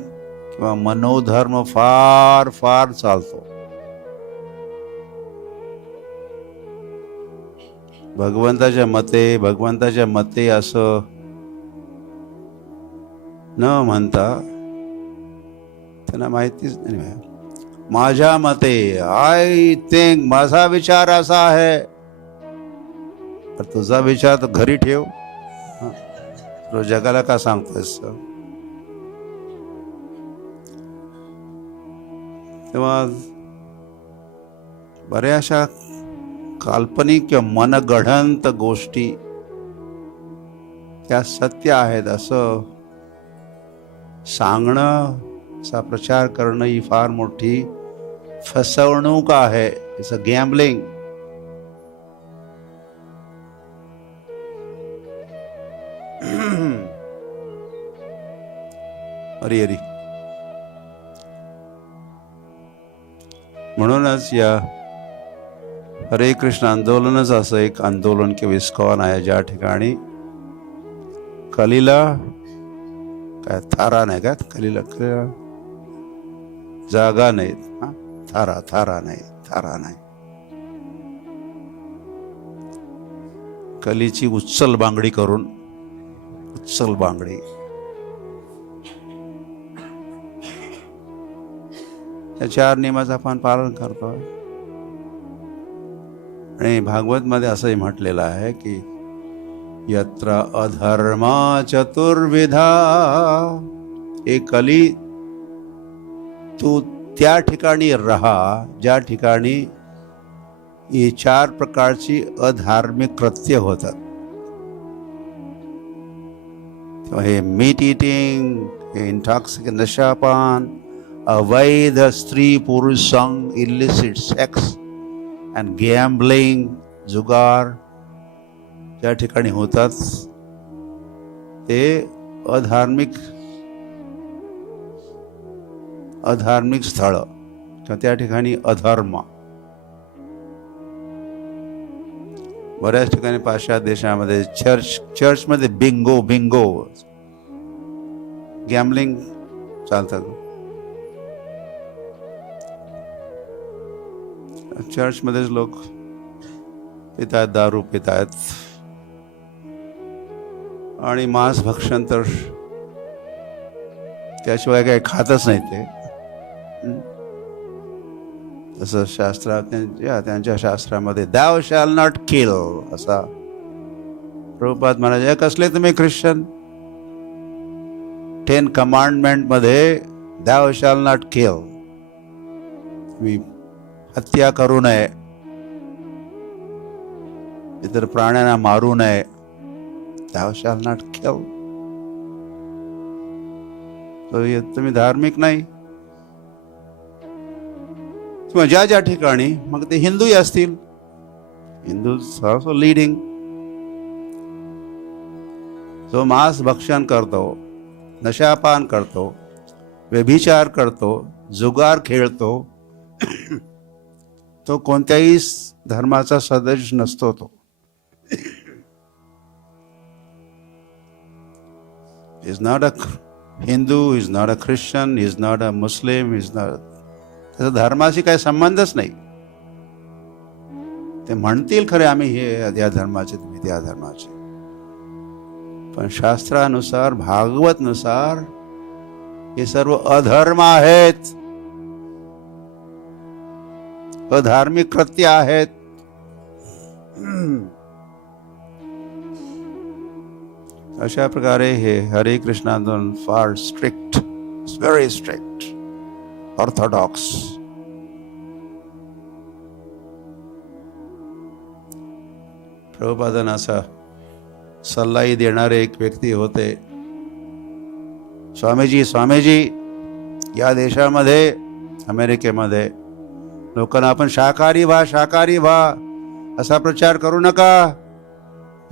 किंवा मनोधर्म फार फार चालतो. भगवंताच्या मते असं न म्हणता, त्यांना माहितीच नाही. माझ्या मते, आय थिंक, माझा विचार असा आहे. तर तुझा विचार तर घरी ठेव, तो जगाला का सांगतोस? तेव्हा बऱ्याचशा काल्पनिक किंवा मनगढंत गोष्टी त्या सत्य आहेत असं सांगणं, असा प्रचार करणं ही फार मोठी फसवणूक आहे. It's a gambling. अरे अरे, म्हणूनच या हरे कृष्ण आंदोलनच असं एक आंदोलन किंवा इस्कॉन आहे ज्या ठिकाणी कलीला काय थारा नाही, काय कलीला जागा नाही, थारा नाही. कलीची उच्चल बांगडी करून, उच्चल बांगडी, या 4 नियमाचं आपण पालन करतो. आणि भागवत मध्ये असंही म्हटलेलं आहे की यत्र अधर्मा चतुर्विधा, हे कली तू त्या ठिकाणी राहा ज्या ठिकाणी ही 4 प्रकारची अधार्मिक कृत्य होतात. हे मीट इटिंग, हे इंटॉक्सिक, नशापान, अवैध स्त्री पुरुष संग, इलिसिट सेक्स अँड गॅम्बलिंग, जुगार ज्या ठिकाणी होतात ते अधार्मिक स्थळ किंवा त्या ठिकाणी अधर्म. बऱ्याच ठिकाणी पाश्चात्य देशामध्ये चर्चमध्ये बिंगो गॅम्बलिंग चालतात. चर्चमध्येच लोक पितात, दारू पितात आणि मांस भक्षण तर त्याशिवाय काही खातच नाही ते. तसं त्यांच्या शास्त्रामध्ये thou shall not kill असा प्रभुपाद म्हणाले. कसले तुम्ही ख्रिश्चन? 10 कमांडमेंट मध्ये thou shall not kill, तुम्ही हत्या करू नये, इतर प्राण्यांना मारू नये, thou shall not kill. तुम्ही धार्मिक नाही. किंवा ज्या ठिकाणी मग ते हिंदूही असतील, हिंदू ऑल्सो लीडिंग, जो मांस भक्षण करतो, नशापान करतो, व्यभिचार करतो, जुगार खेळतो, तो कोणत्याही धर्माचा सदस्य नसतो. तो is not a Hindu, is not a Christian, is not a Muslim, is not. त्याचा धर्माशी काही संबंधच नाही. ते म्हणतील खरे आम्ही हे या धर्माचे, तुम्ही त्या धर्माचे, पण शास्त्रानुसार, भागवत नुसार हे सर्व अधर्म आहेत, अधार्मिक कृत्य आहेत. अशा प्रकारे हे हरे कृष्ण आंदोलन फार स्ट्रिक्ट, व्हेरी स्ट्रिक्ट, ऑर्थोडॉक्स. प्रभुपादांना असा सल्लाही देणारे एक व्यक्ती होते. स्वामीजी, या देशामध्ये, अमेरिकेमध्ये लोकांना आपण शाकाहारी व्हा असा प्रचार करू नका,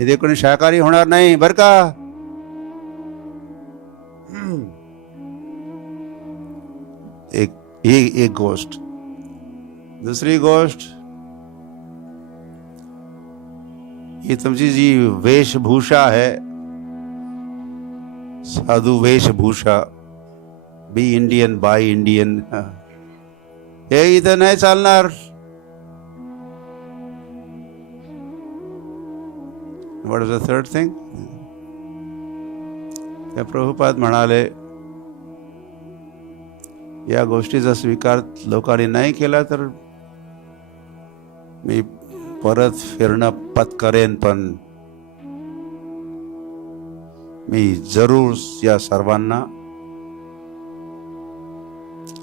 इथे कोणी शाकाहारी होणार नाही बर का. एक गोष्ट. दुसरी गोष्ट, ही तुमची जी वेशभूषा आहे, साधू वेशभूषा, बी इंडियन बाय इंडियन, हे इथं नाही चालणार. What is the third thing? त्या प्रभुपाद म्हणाले या गोष्टीचा स्वीकार लोकांनी नाही केला तर मी परत फिरणं पत्करेन, पण मी जरूर या सर्वांना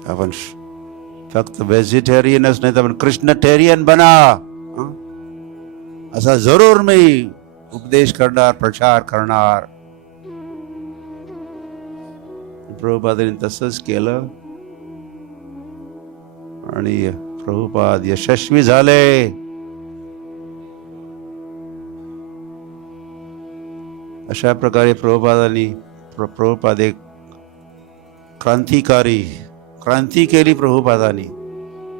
आपण फक्त व्हेजिटेरियनच नाही तर आपण कृष्णटेरियन बना, असा जरूर मी उपदेश करणार, प्रचार करणार. प्रभुपादांनी तसंच केलं आणि प्रभुपाद यशस्वी झाले. अशा प्रकारे प्रभुपाद एक क्रांती केली प्रभुपादांनी.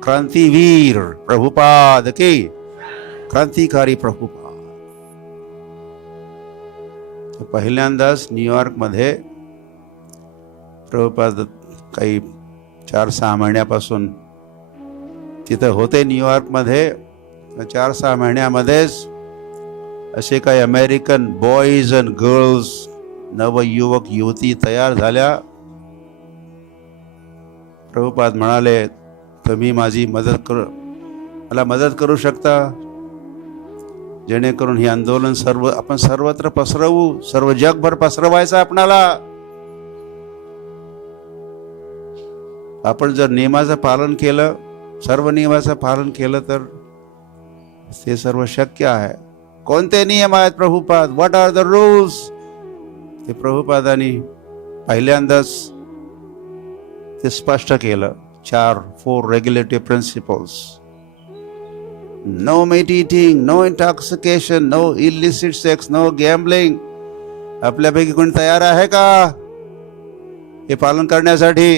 क्रांतीवीर प्रभुपाद के, क्रांतिकारी प्रभुपाद. पहिल्यांदाच न्यूयॉर्कमध्ये प्रभुपाद काही 4-6 महिन्यापासून तिथं होते न्यूयॉर्कमध्ये. 4-6 महिन्यामध्येच असे काही अमेरिकन बॉईज अँड गर्ल्स, नवयुवक युवती तयार झाल्या. प्रभुपाद म्हणाले, तुम्ही माझी मला मदत करू शकता, जेणेकरून हे आंदोलन आपण सर्वत्र पसरवू, सर्व जगभर पसरवायचं आपणाला. आपण जर नियमाचं पालन केलं, सर्व नियमाचं पालन केलं तर ते सर्व शक्य आहे. कोणते नियम आहेत Prabhupada? What are the rules? ते प्रभुपादांनी पहिल्यांदाच ते स्पष्ट केलं. 4 regulatory principles. No meat eating, no intoxication, no illicit sex, no gambling. आपल्यापैकी कोणी तयार आहे का हे पालन करण्यासाठी?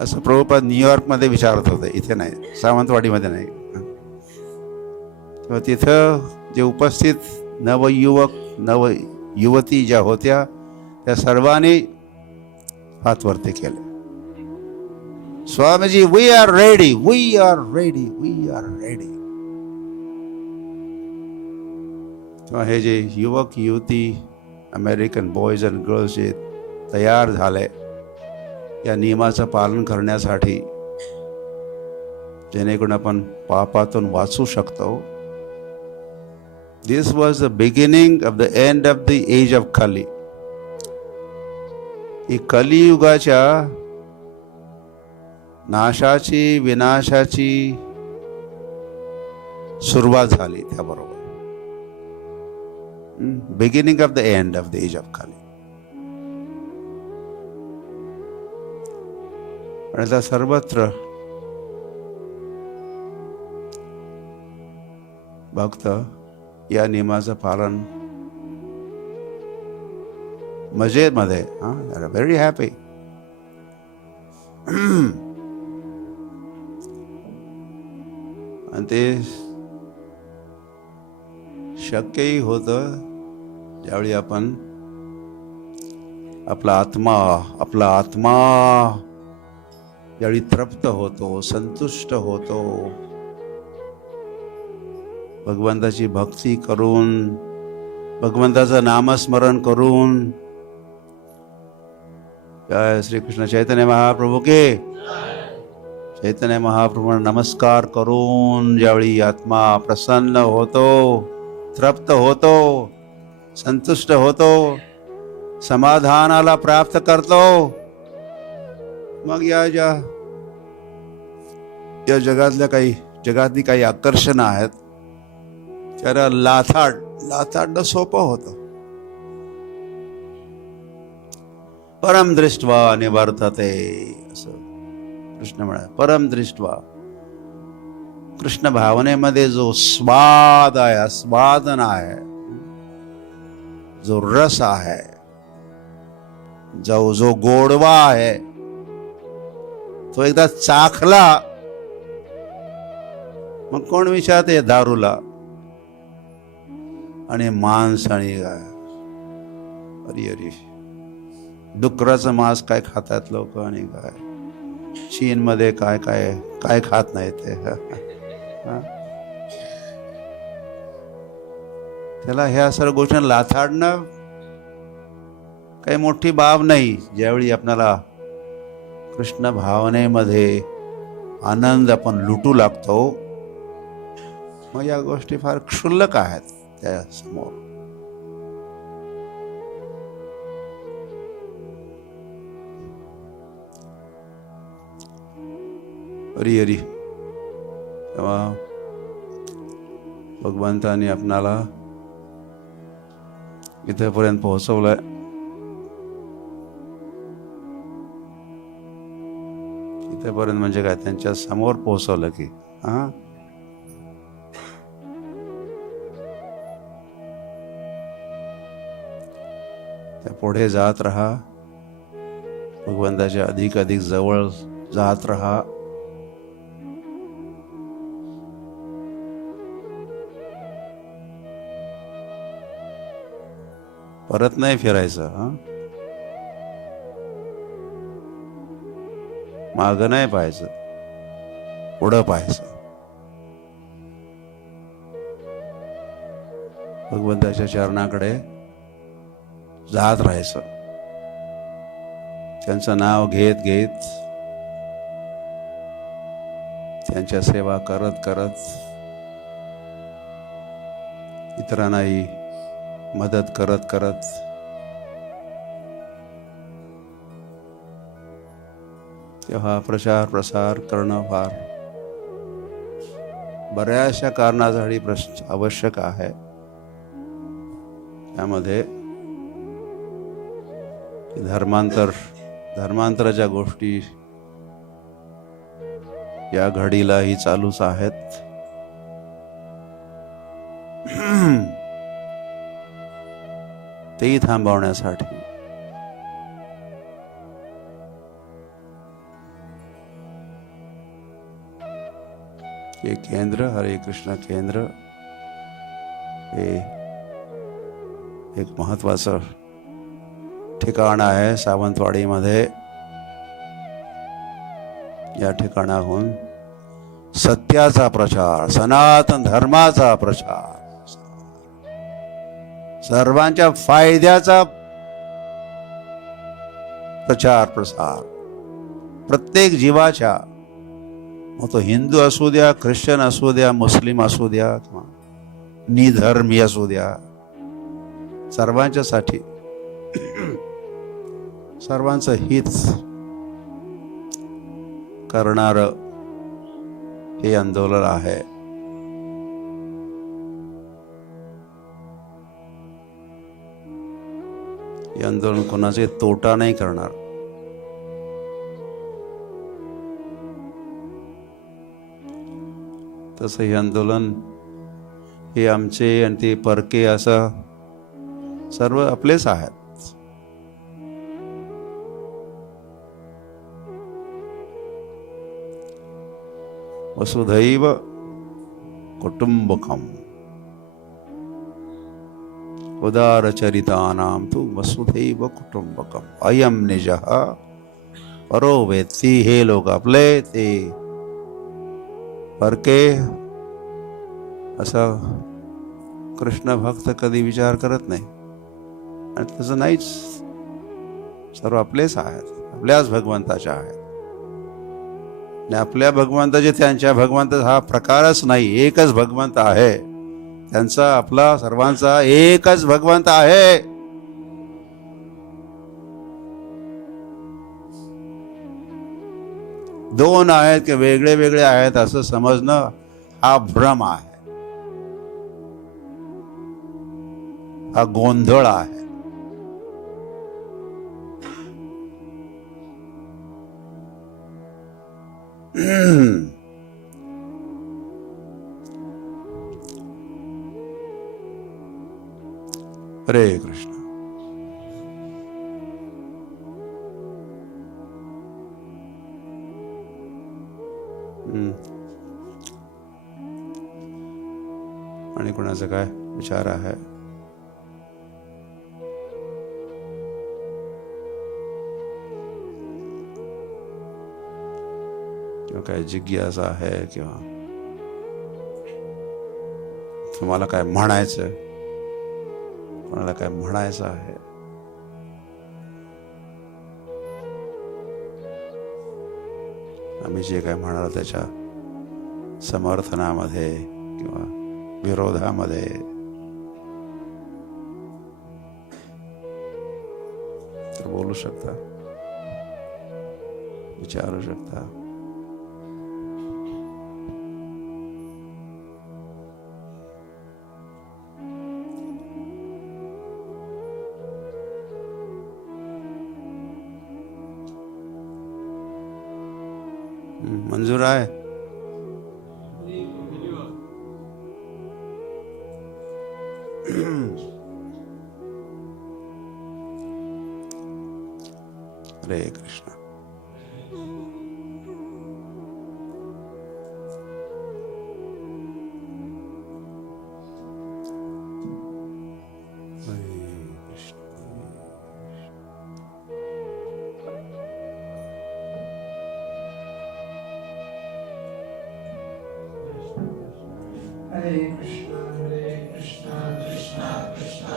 असं प्रभुपाद न्यूयॉर्कमध्ये विचारत होते, इथे नाही, सावंतवाडीमध्ये नाही. तेव्हा तिथं जे उपस्थित नवयुवती ज्या होत्या त्या सर्वांनी हात वरती केले. Swamiji, we are ready, we are ready, we are ready. तेव्हा हे जे युवक युवती, अमेरिकन बॉईज अँड गर्ल्स जे तयार झाले या नियमाचं पालन करण्यासाठी, जेणेकरून आपण पापातून वाचू शकतो. This was the beginning of the end of the age of Kali. ही कलियुगाच्या नाशाची, विनाशाची सुरुवात झाली त्याबरोबर. Beginning of the end of the age of Kali. आणि आता सर्वत्र भक्त या नियमाचं पालन मजेमध्ये, व्हेरी हॅपी. आणि ते शक्यही होतं ज्यावेळी आपण आपला आत्मा ज्यावेळी तृप्त होतो, संतुष्ट होतो, भगवंताची भक्ती करून, भगवंताचं नामस्मरण करून. जय श्री कृष्ण चैतन्य महाप्रभू के. चैतन्य महाप्रभूंना नमस्कार करून ज्यावेळी आत्मा प्रसन्न होतो, तृप्त होतो, संतुष्ट होतो, समाधानाला प्राप्त करतो, मग या जगातली काही आकर्षण आहेत त्याला लाथाडणं सोपं होतं. परम दृष्ट्वा निवर्तते, असं कृष्ण म्हणाले. परम दृष्ट्वा, कृष्ण भावनेमध्ये जो स्वाद आहे, आस्वादन आहे, जो रस आहे, जो गोडवा आहे, तो एकदा चाखला मग कोण विचारते दारूला आणि मांस आणि काय, अरे डुकराचं मांस काय खातात लोक, आणि काय चीन मध्ये काय खात नाही ते. त्याला ह्या सर्व गोष्टी लाथाडणं काही मोठी बाब नाही. ज्यावेळी आपणाला कृष्ण भावनेमध्ये आनंद आपण लुटू लागतो, मग या गोष्टी फार क्षुल्लक आहेत त्या समोर. हरी हरी. तेव्हा भगवंतानी आपणाला इथेपर्यंत पोहोचवलंय. इथेपर्यंत म्हणजे काय, त्यांच्या समोर पोहोचवलं की त्या पुढे जात राहा, भगवंताच्या अधिक अधिक जवळ जात राहा. परत नाही फिरायचं. मागं नाही पाहायचं, पुढं पाहायचं. भगवंताच्या चरणाकडे जात राहायचं. त्यांचं नाव घेत घेत, त्यांच्या सेवा करत करत, इतरांनाही मदत करत करत तेव्हा प्रचार प्रसार करणं फार बऱ्याचशा कारणासाठी आवश्यक आहे. त्यामध्ये धर्मांतराच्या गोष्टी या घडीलाही चालूच आहेत. तेही थांबवण्यासाठी हे केंद्र, हरे कृष्ण केंद्र, हे एक महत्वाचं ठिकाण आहे सावंतवाडीमध्ये. या ठिकाणाहून सत्याचा प्रचार, सनातन धर्माचा प्रचार, सर्वांच्या फायद्याचा प्रचार प्रसार, प्रत्येक जीवाच्या, मग तो हिंदू असू द्या, ख्रिश्चन असू द्या, मुस्लिम असू द्या, किंवा निधर्मी असू द्या, सर्वांच्यासाठी सर्वांचं हित करणारं हे आंदोलन आहे. हे आंदोलन कोणाचे तोटा नाही करणार. तसं हे आंदोलन हे आमचे आणि ते परके असं सर्व आपलेच आहेत. वसुधैव कुटुंबकम उदारचरितानां तु वसुधैव कुटुंबकम अयम निजः परो वेत्ति. हे लोक आपले, ते परके असं कृष्ण भक्त कधी विचार करत नाही. आणि तसं नाहीच, सर्व आपलेच आहेत, आपल्याच भगवंताच्या आहेत. आणि आपल्या भगवंताचे त्यांच्या भगवंताचा हा प्रकारच नाही. एकच भगवंत आहे त्यांचा, आपला सर्वांचा एकच भगवंत आहे. दोन आहेत की वेगळे वेगळे आहेत असं समजणं हा भ्रम आहे, हा गोंधळ आहे. हरे कृष्ण. आणि कोणाचा काय विचार आहे? किंवा काय जिज्ञासा आहे, किंवा तुम्हाला काय म्हणायचं, कोणाला काय म्हणायचं आहे? आम्ही जे काय म्हणालो त्याच्या समर्थनामध्ये किंवा विरोधामध्ये तर बोलू शकता, विचारू शकता. मंजूर आहे. हरे Krishna. Hare Krishna, Krishna Krishna,